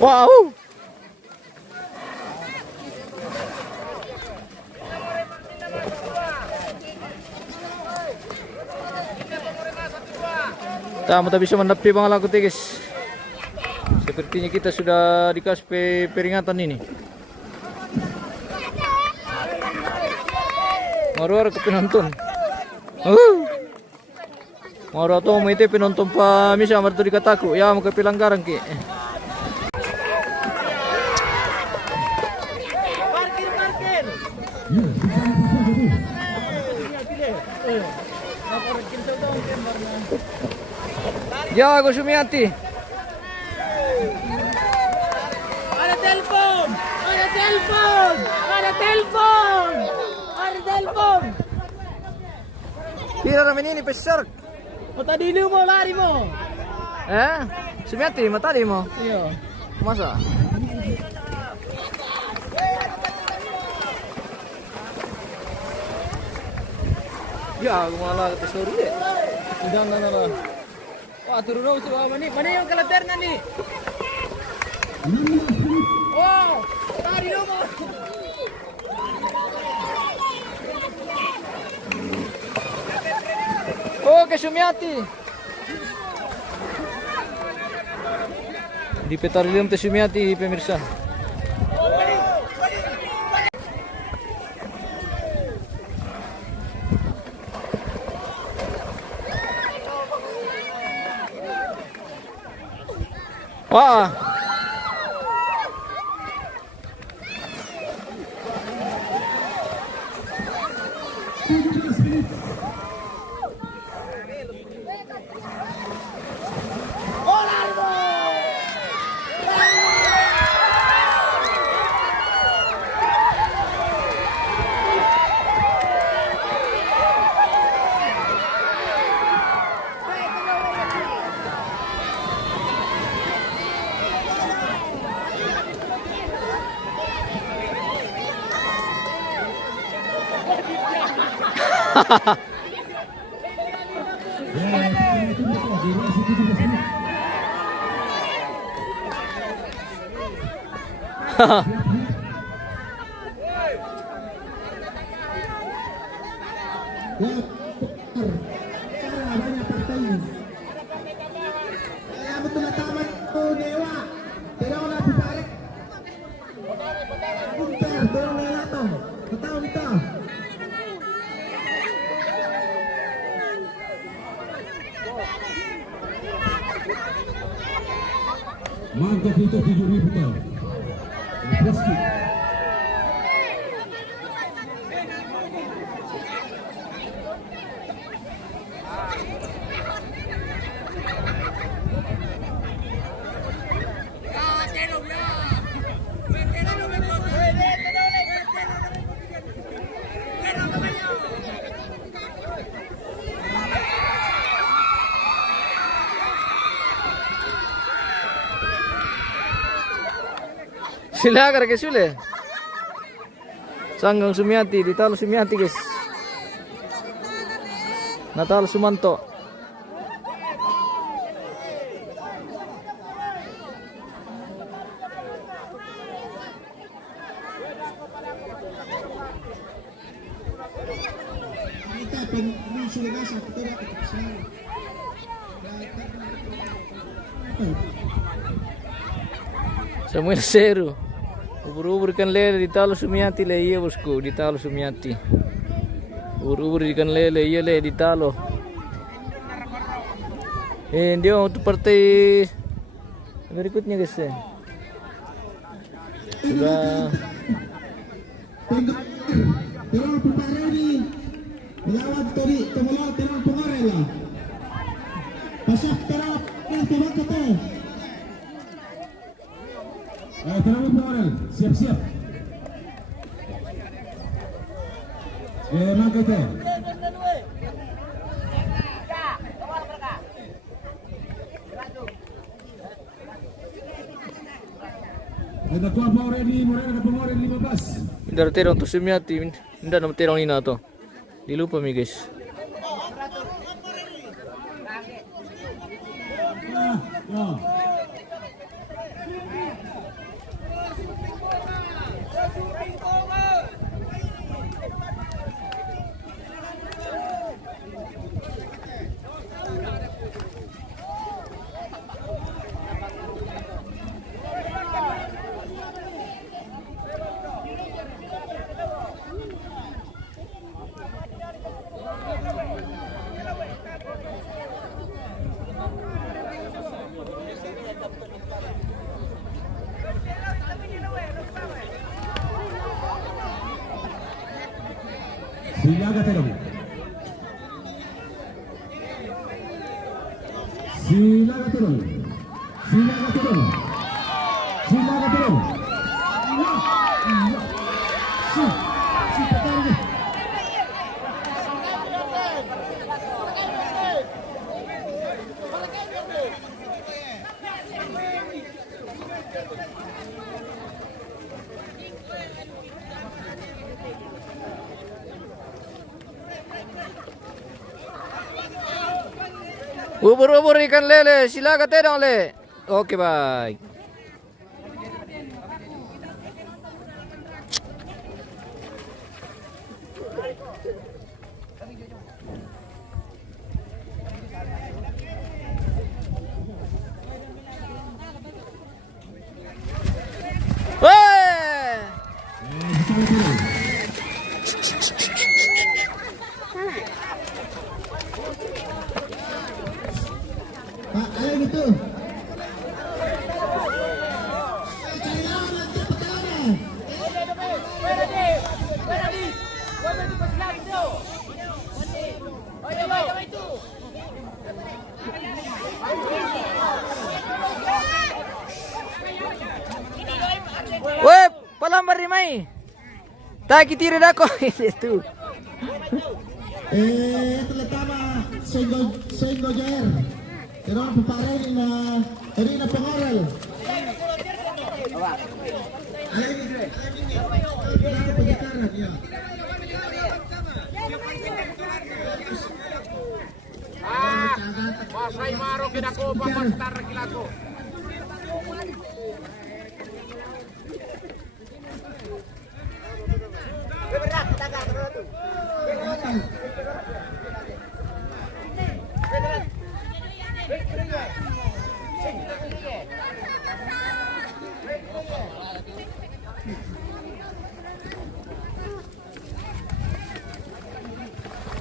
Wow. Tak bisa menepi bang laku guys. Sepertinya kita sudah dikasih peringatan ini. Maruar ke penonton. Maruar to mo ite penonton pa misa marto dikataku ya mo ke pelanggaran ki. Jago Sumiati. Ada telepon! Ada telepon! Ada telepon! Ada telepon! Tira namin ini pesar. Matadili mo, lari mo! Sumiati matali mo. Iya. Masa? Ya, malah kata sorry deh. Jangan nara. Wah, turun dong semua mana yang keleternya nih? Wow! Lari mo! Oke Sumiati. Di Petarilium teh Sumiati pemirsa. Wah. Mantap itu 7.000 tahun. Plastik. Silakan guys Sule. Sanggang Sumiati, ditalo Sumiati guys. Natalo Sumanto. Kita sudah nasa kita Samuel Seru. Ubur-ubur ikan lele ditalo Sumiati le iya bosku, ditalo Sumiati. Ubur-ubur ikan lele iya le ditalo. Dia untuk partai berikutnya guys ya. Sudah Terang Pupareni melawan Tori Tomola Terang Pungarela. Pasak terang tebak kata. Terang Pungarel, siap-siap. Mangka itu. Ada kuah Moreni, Morena ada Moreni 15. Mindar terong to Sumiati, mindar nama terong ina to. Dilupa mi guys. Silaga terong. Silaga terong. Silaga terong. Silaga terong. Si Petani. Ubur-ubur ikan lele, silakan terong le. Oke baik. Weh! Pak, ayo gitu. Weh, palamar ni mai. Tak kitira dah ko itu. Terutama Senggo Jair. Terang Pupareni na Erina Pengarel. Masay maro kinako papastar kilako.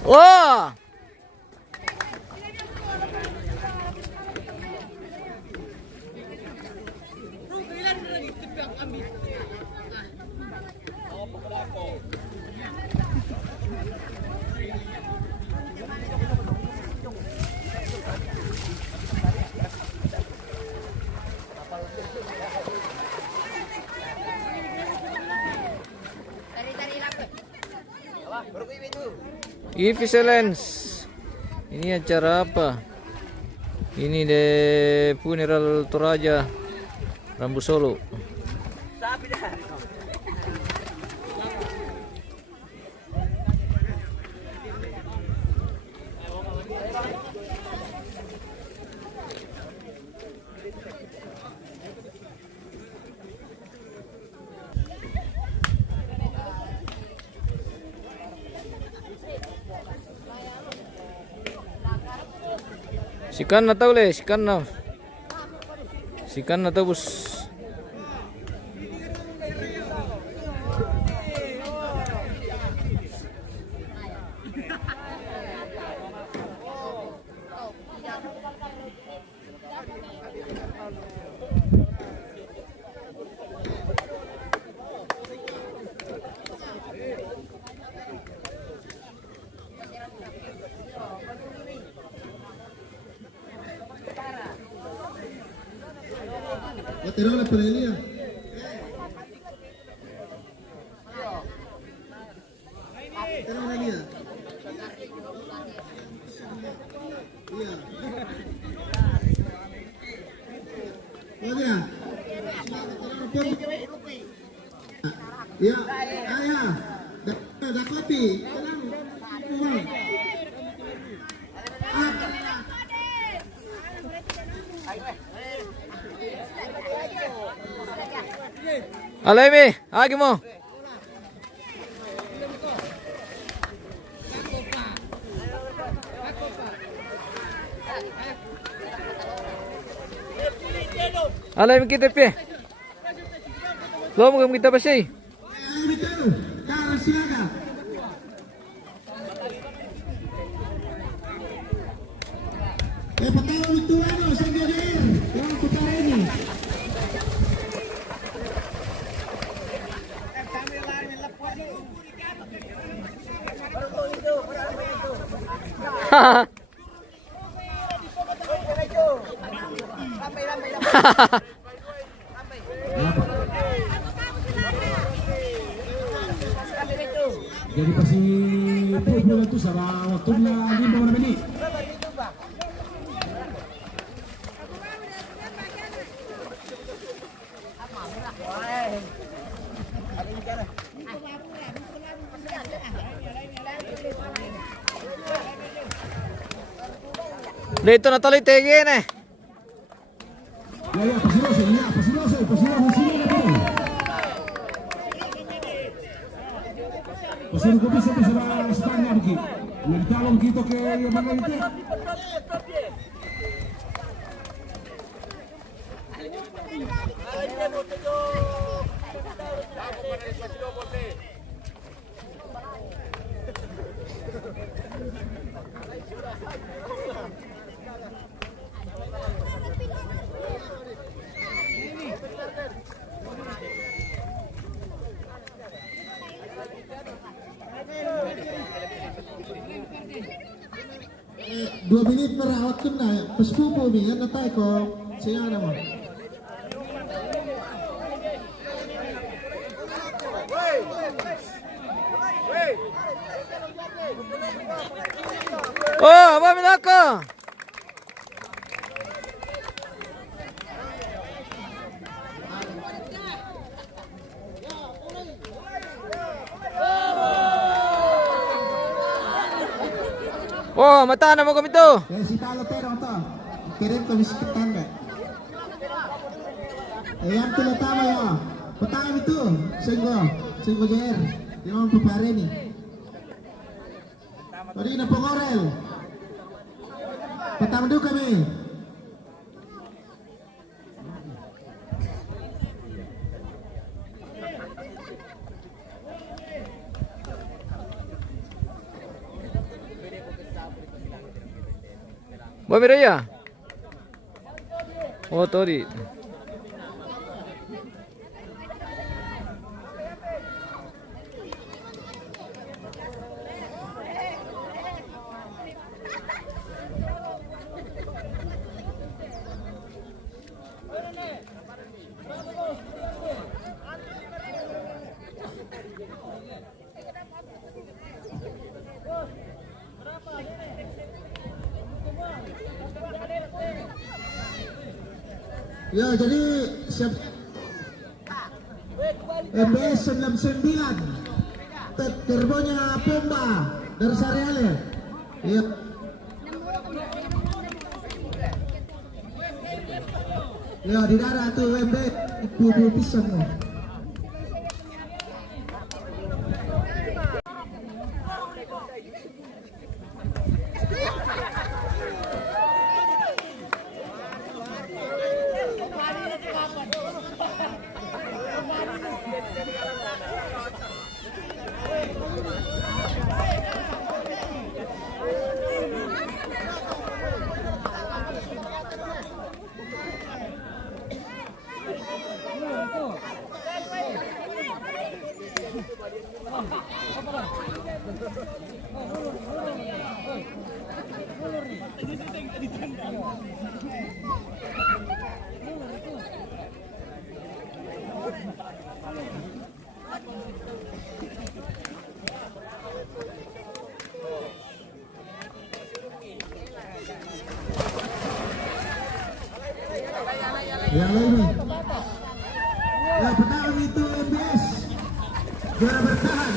Wah! Excellence. Ini acara apa? Ini de funeral Toraja Rambu Solo. Sikan na taule, sikan na. Sikan na to bos. Lateral la pelea. Lateral la línea. Iya. Ya, ayah. Dah kopi. Tenang. Kurang. Alemi, agi mo. Alemi kita pe. Lo mo kita pa siya. Cara siaga. Patawa itu ano, sa gader. Yang putara ini. Jadi pasti bola itu sama waktunya 5 menit. Dito na tuloy tigin eh. Ya, pasiloso sini na po. Pasino ko bisa sa Spanya aquí. Nagtalong dito kay Margarite. Dua menit merawat kena pas pupu ni kan natai ko siya nama. Oh, apa minaka? Oh, mata na mo kami to. Si talo pero to. Kirim ko biskitan ba. Ayan tula tama yo. Patay itu. Singgo jer. Di mo pupare ni. Pari na pangorel. Patama do kami. Bumira ya? Oh, tori. Ya, jadi siap MBS 99 Terbonya Pomba dari Sariale. Iya. Ya di darat tuh MB itu pisang. Yang lainnya. Ya pertahanan itu MBS juara bertahan.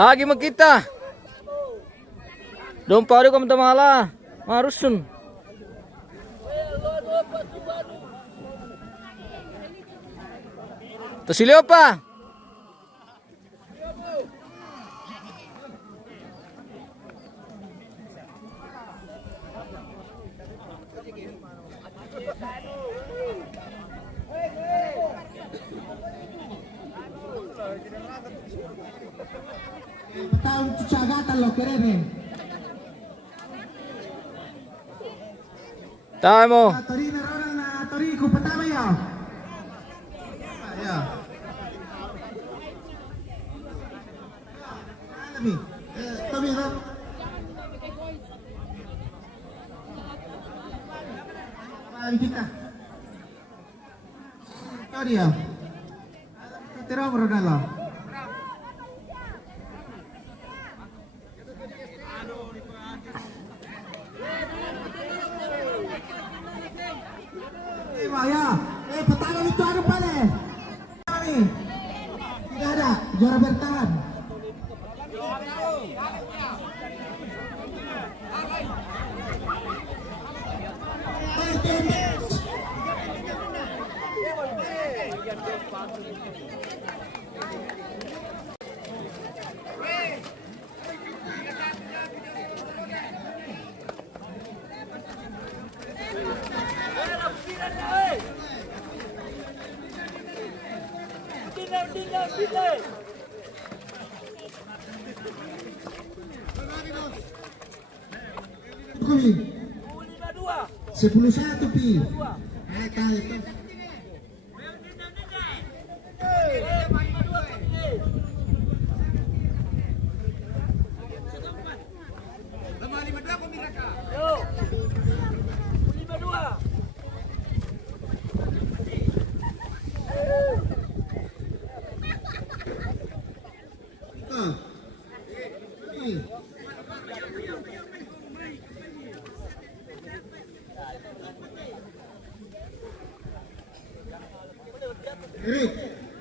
Agi makita. Dong paru kamu tamala. Marusun. Tasilio pa. Tahun cagatan lo keren. Tamo. Tori na orang na tori ko patama ya. Ya. Alami. Kami ha. Mari kita. Tori ya. Tera brodala. Ya, pertahanan itu ada pada kami. Tidak ada juara bertahan. Kami 11 pi. Itu.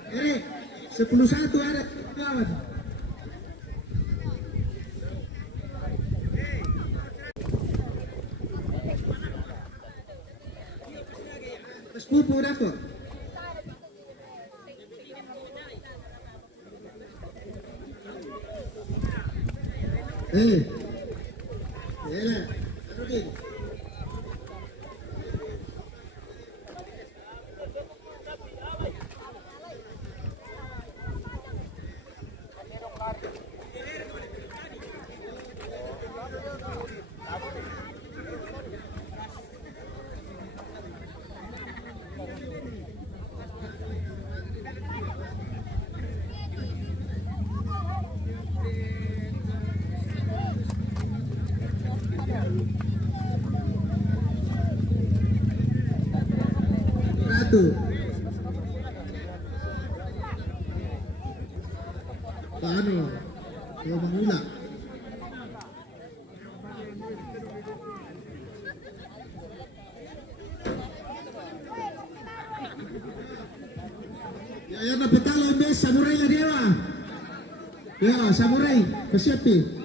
Erik, 11 ada kawan. Sepupu dapat. Ya, Rudi. Ratu. Paano? Yung mangula. Karena petalo mes samurai lah dia mah. Ya, samurai kesiapi.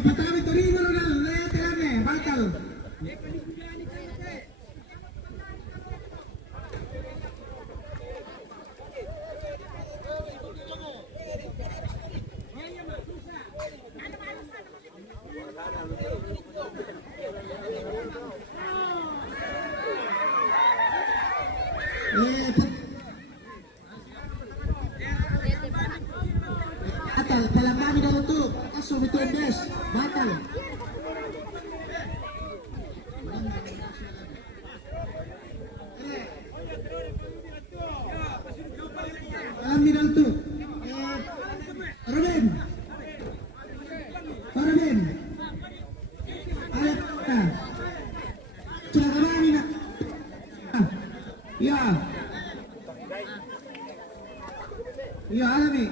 Patami Torino Ronaldo, dai Balcal. Batal, palambani dalam tu. Kaso betul des, batal. Palambani dalam tu. Ruben. Ruben. Aleta. Cakapani nak. Ya. Ya, alami.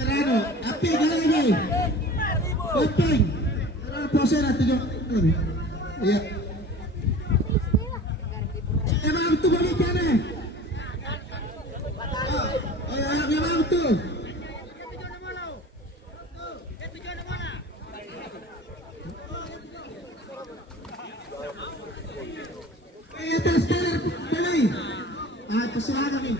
Merano, api jalan lagi. Penting. Proses nanti jo. Iya. Emang tu balik kana. Memang tu. Atas kanan, pelai. Terserah kami.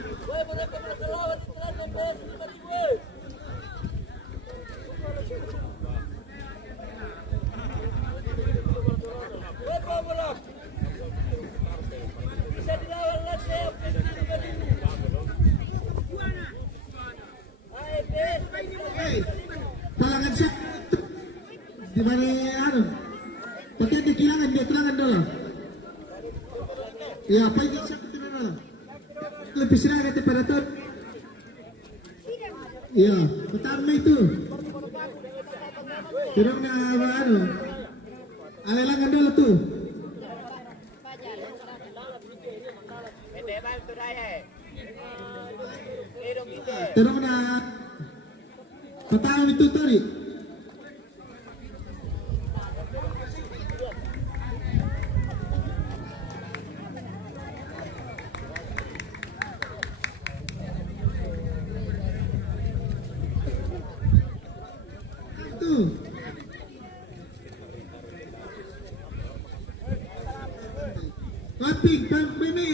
Palangan siap. Di mana anu? Pakai dia kehilangan dulu. Ya, apa ini siapa tu dulu? Lebih serang kata temperatur. Ya, pertama itu. Turun na anu. Alelangan dulu tu. Turun na. Pertama itu tadi. Laping, pembe.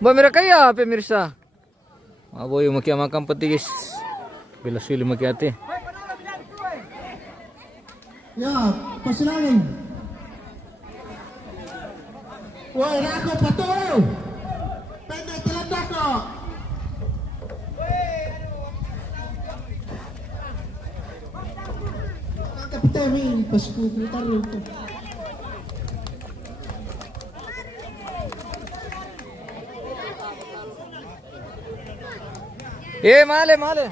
Bamira kaya pemirsa. Aboy makan petis. Bila sili makiate. Ya, pasilanin. Woi, rako patuh. Pendek teledak kok. Kapten ini pas putar itu. Male.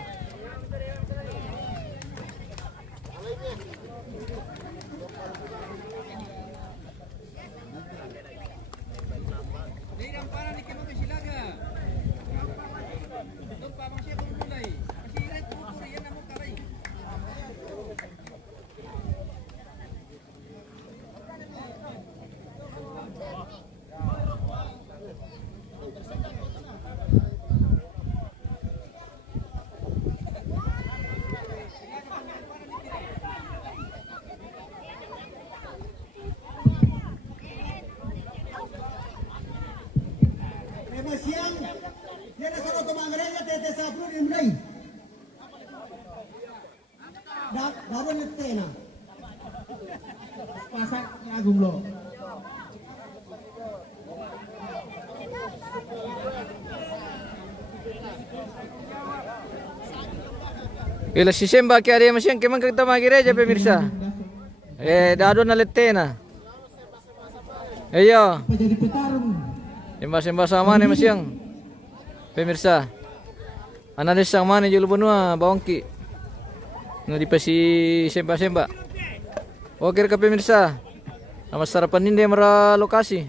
Siang, dia nak suruh ke Manggaraya, tete sabun di mulai. Dah, baru nete na. Pasak agung lo. Ila si Semba kaya dia masyang kemang kita magireja pemirsa. Dado na lete na. Ayo. Jadi petarung. Simba sama nih masyang. Pemirsa. Analis sang mana julu benua bawangki. Ngadi pasi Semba. Oke ka pemirsa. Nama sarapan ini mera lokasi.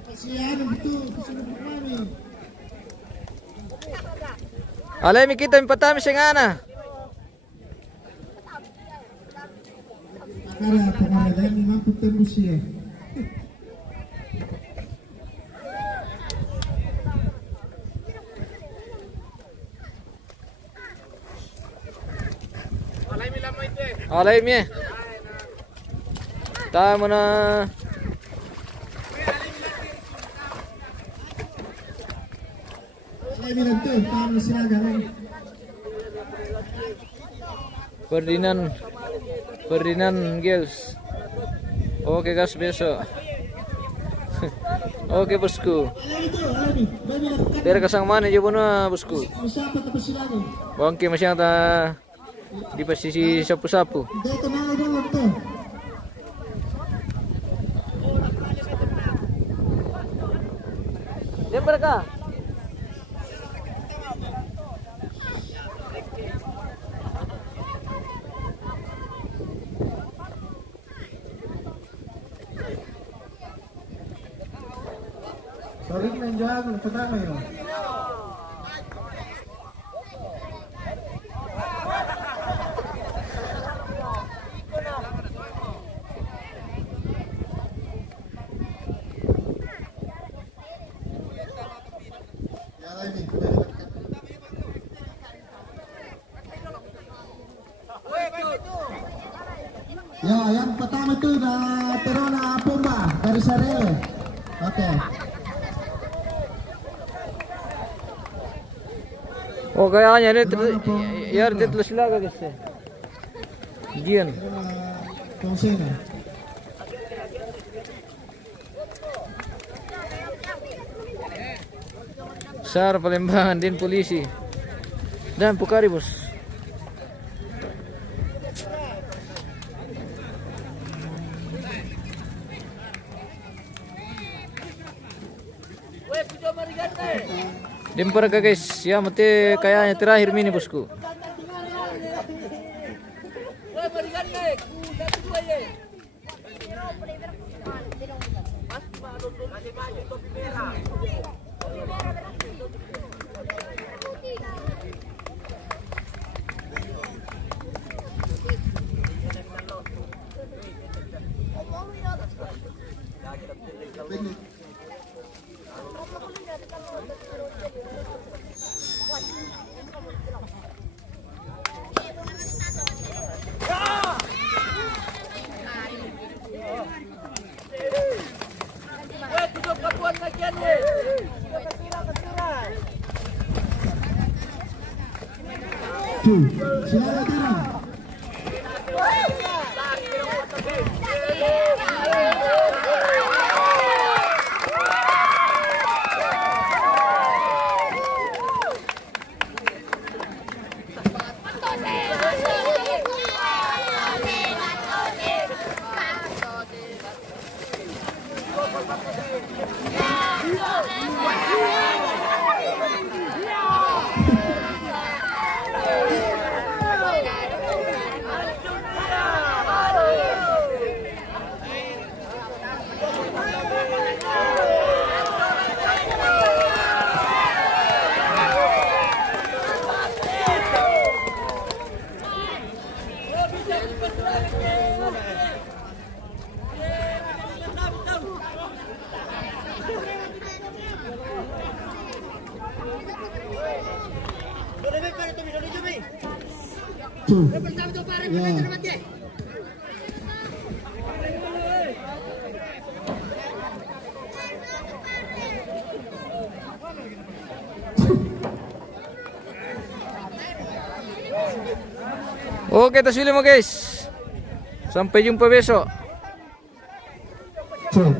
Kasihan betul, kesudah kami. Alay mi kita empatami singana. Para pengalaman mampu tembus ya. Alay mi. Tayo na. Ini nanti tamu silakan. Ferdinand Girls. Oke guys, besok. Oke bosku. Dari kasang mana jauh na bosku? Siapa tu silakan. Bangke masih ada di posisi sapu-sapu. Dia kenal dulu betul. Dia mereka. Sorry menjual pertama ya. Ya, yang pertama itu Terona Pumba dari Sarel. Oke. Oh kayaknya ini ya terus lagi guys. Jian. Konsena. SAR Palembang din polisi. Dan Pukari bos. Dimper ka guys, ya mati kayaknya terakhir mini bosku. Silakan Tira. Tuh. Ya. Oke, tas mo guys. Sampai jumpa besok. Tuh.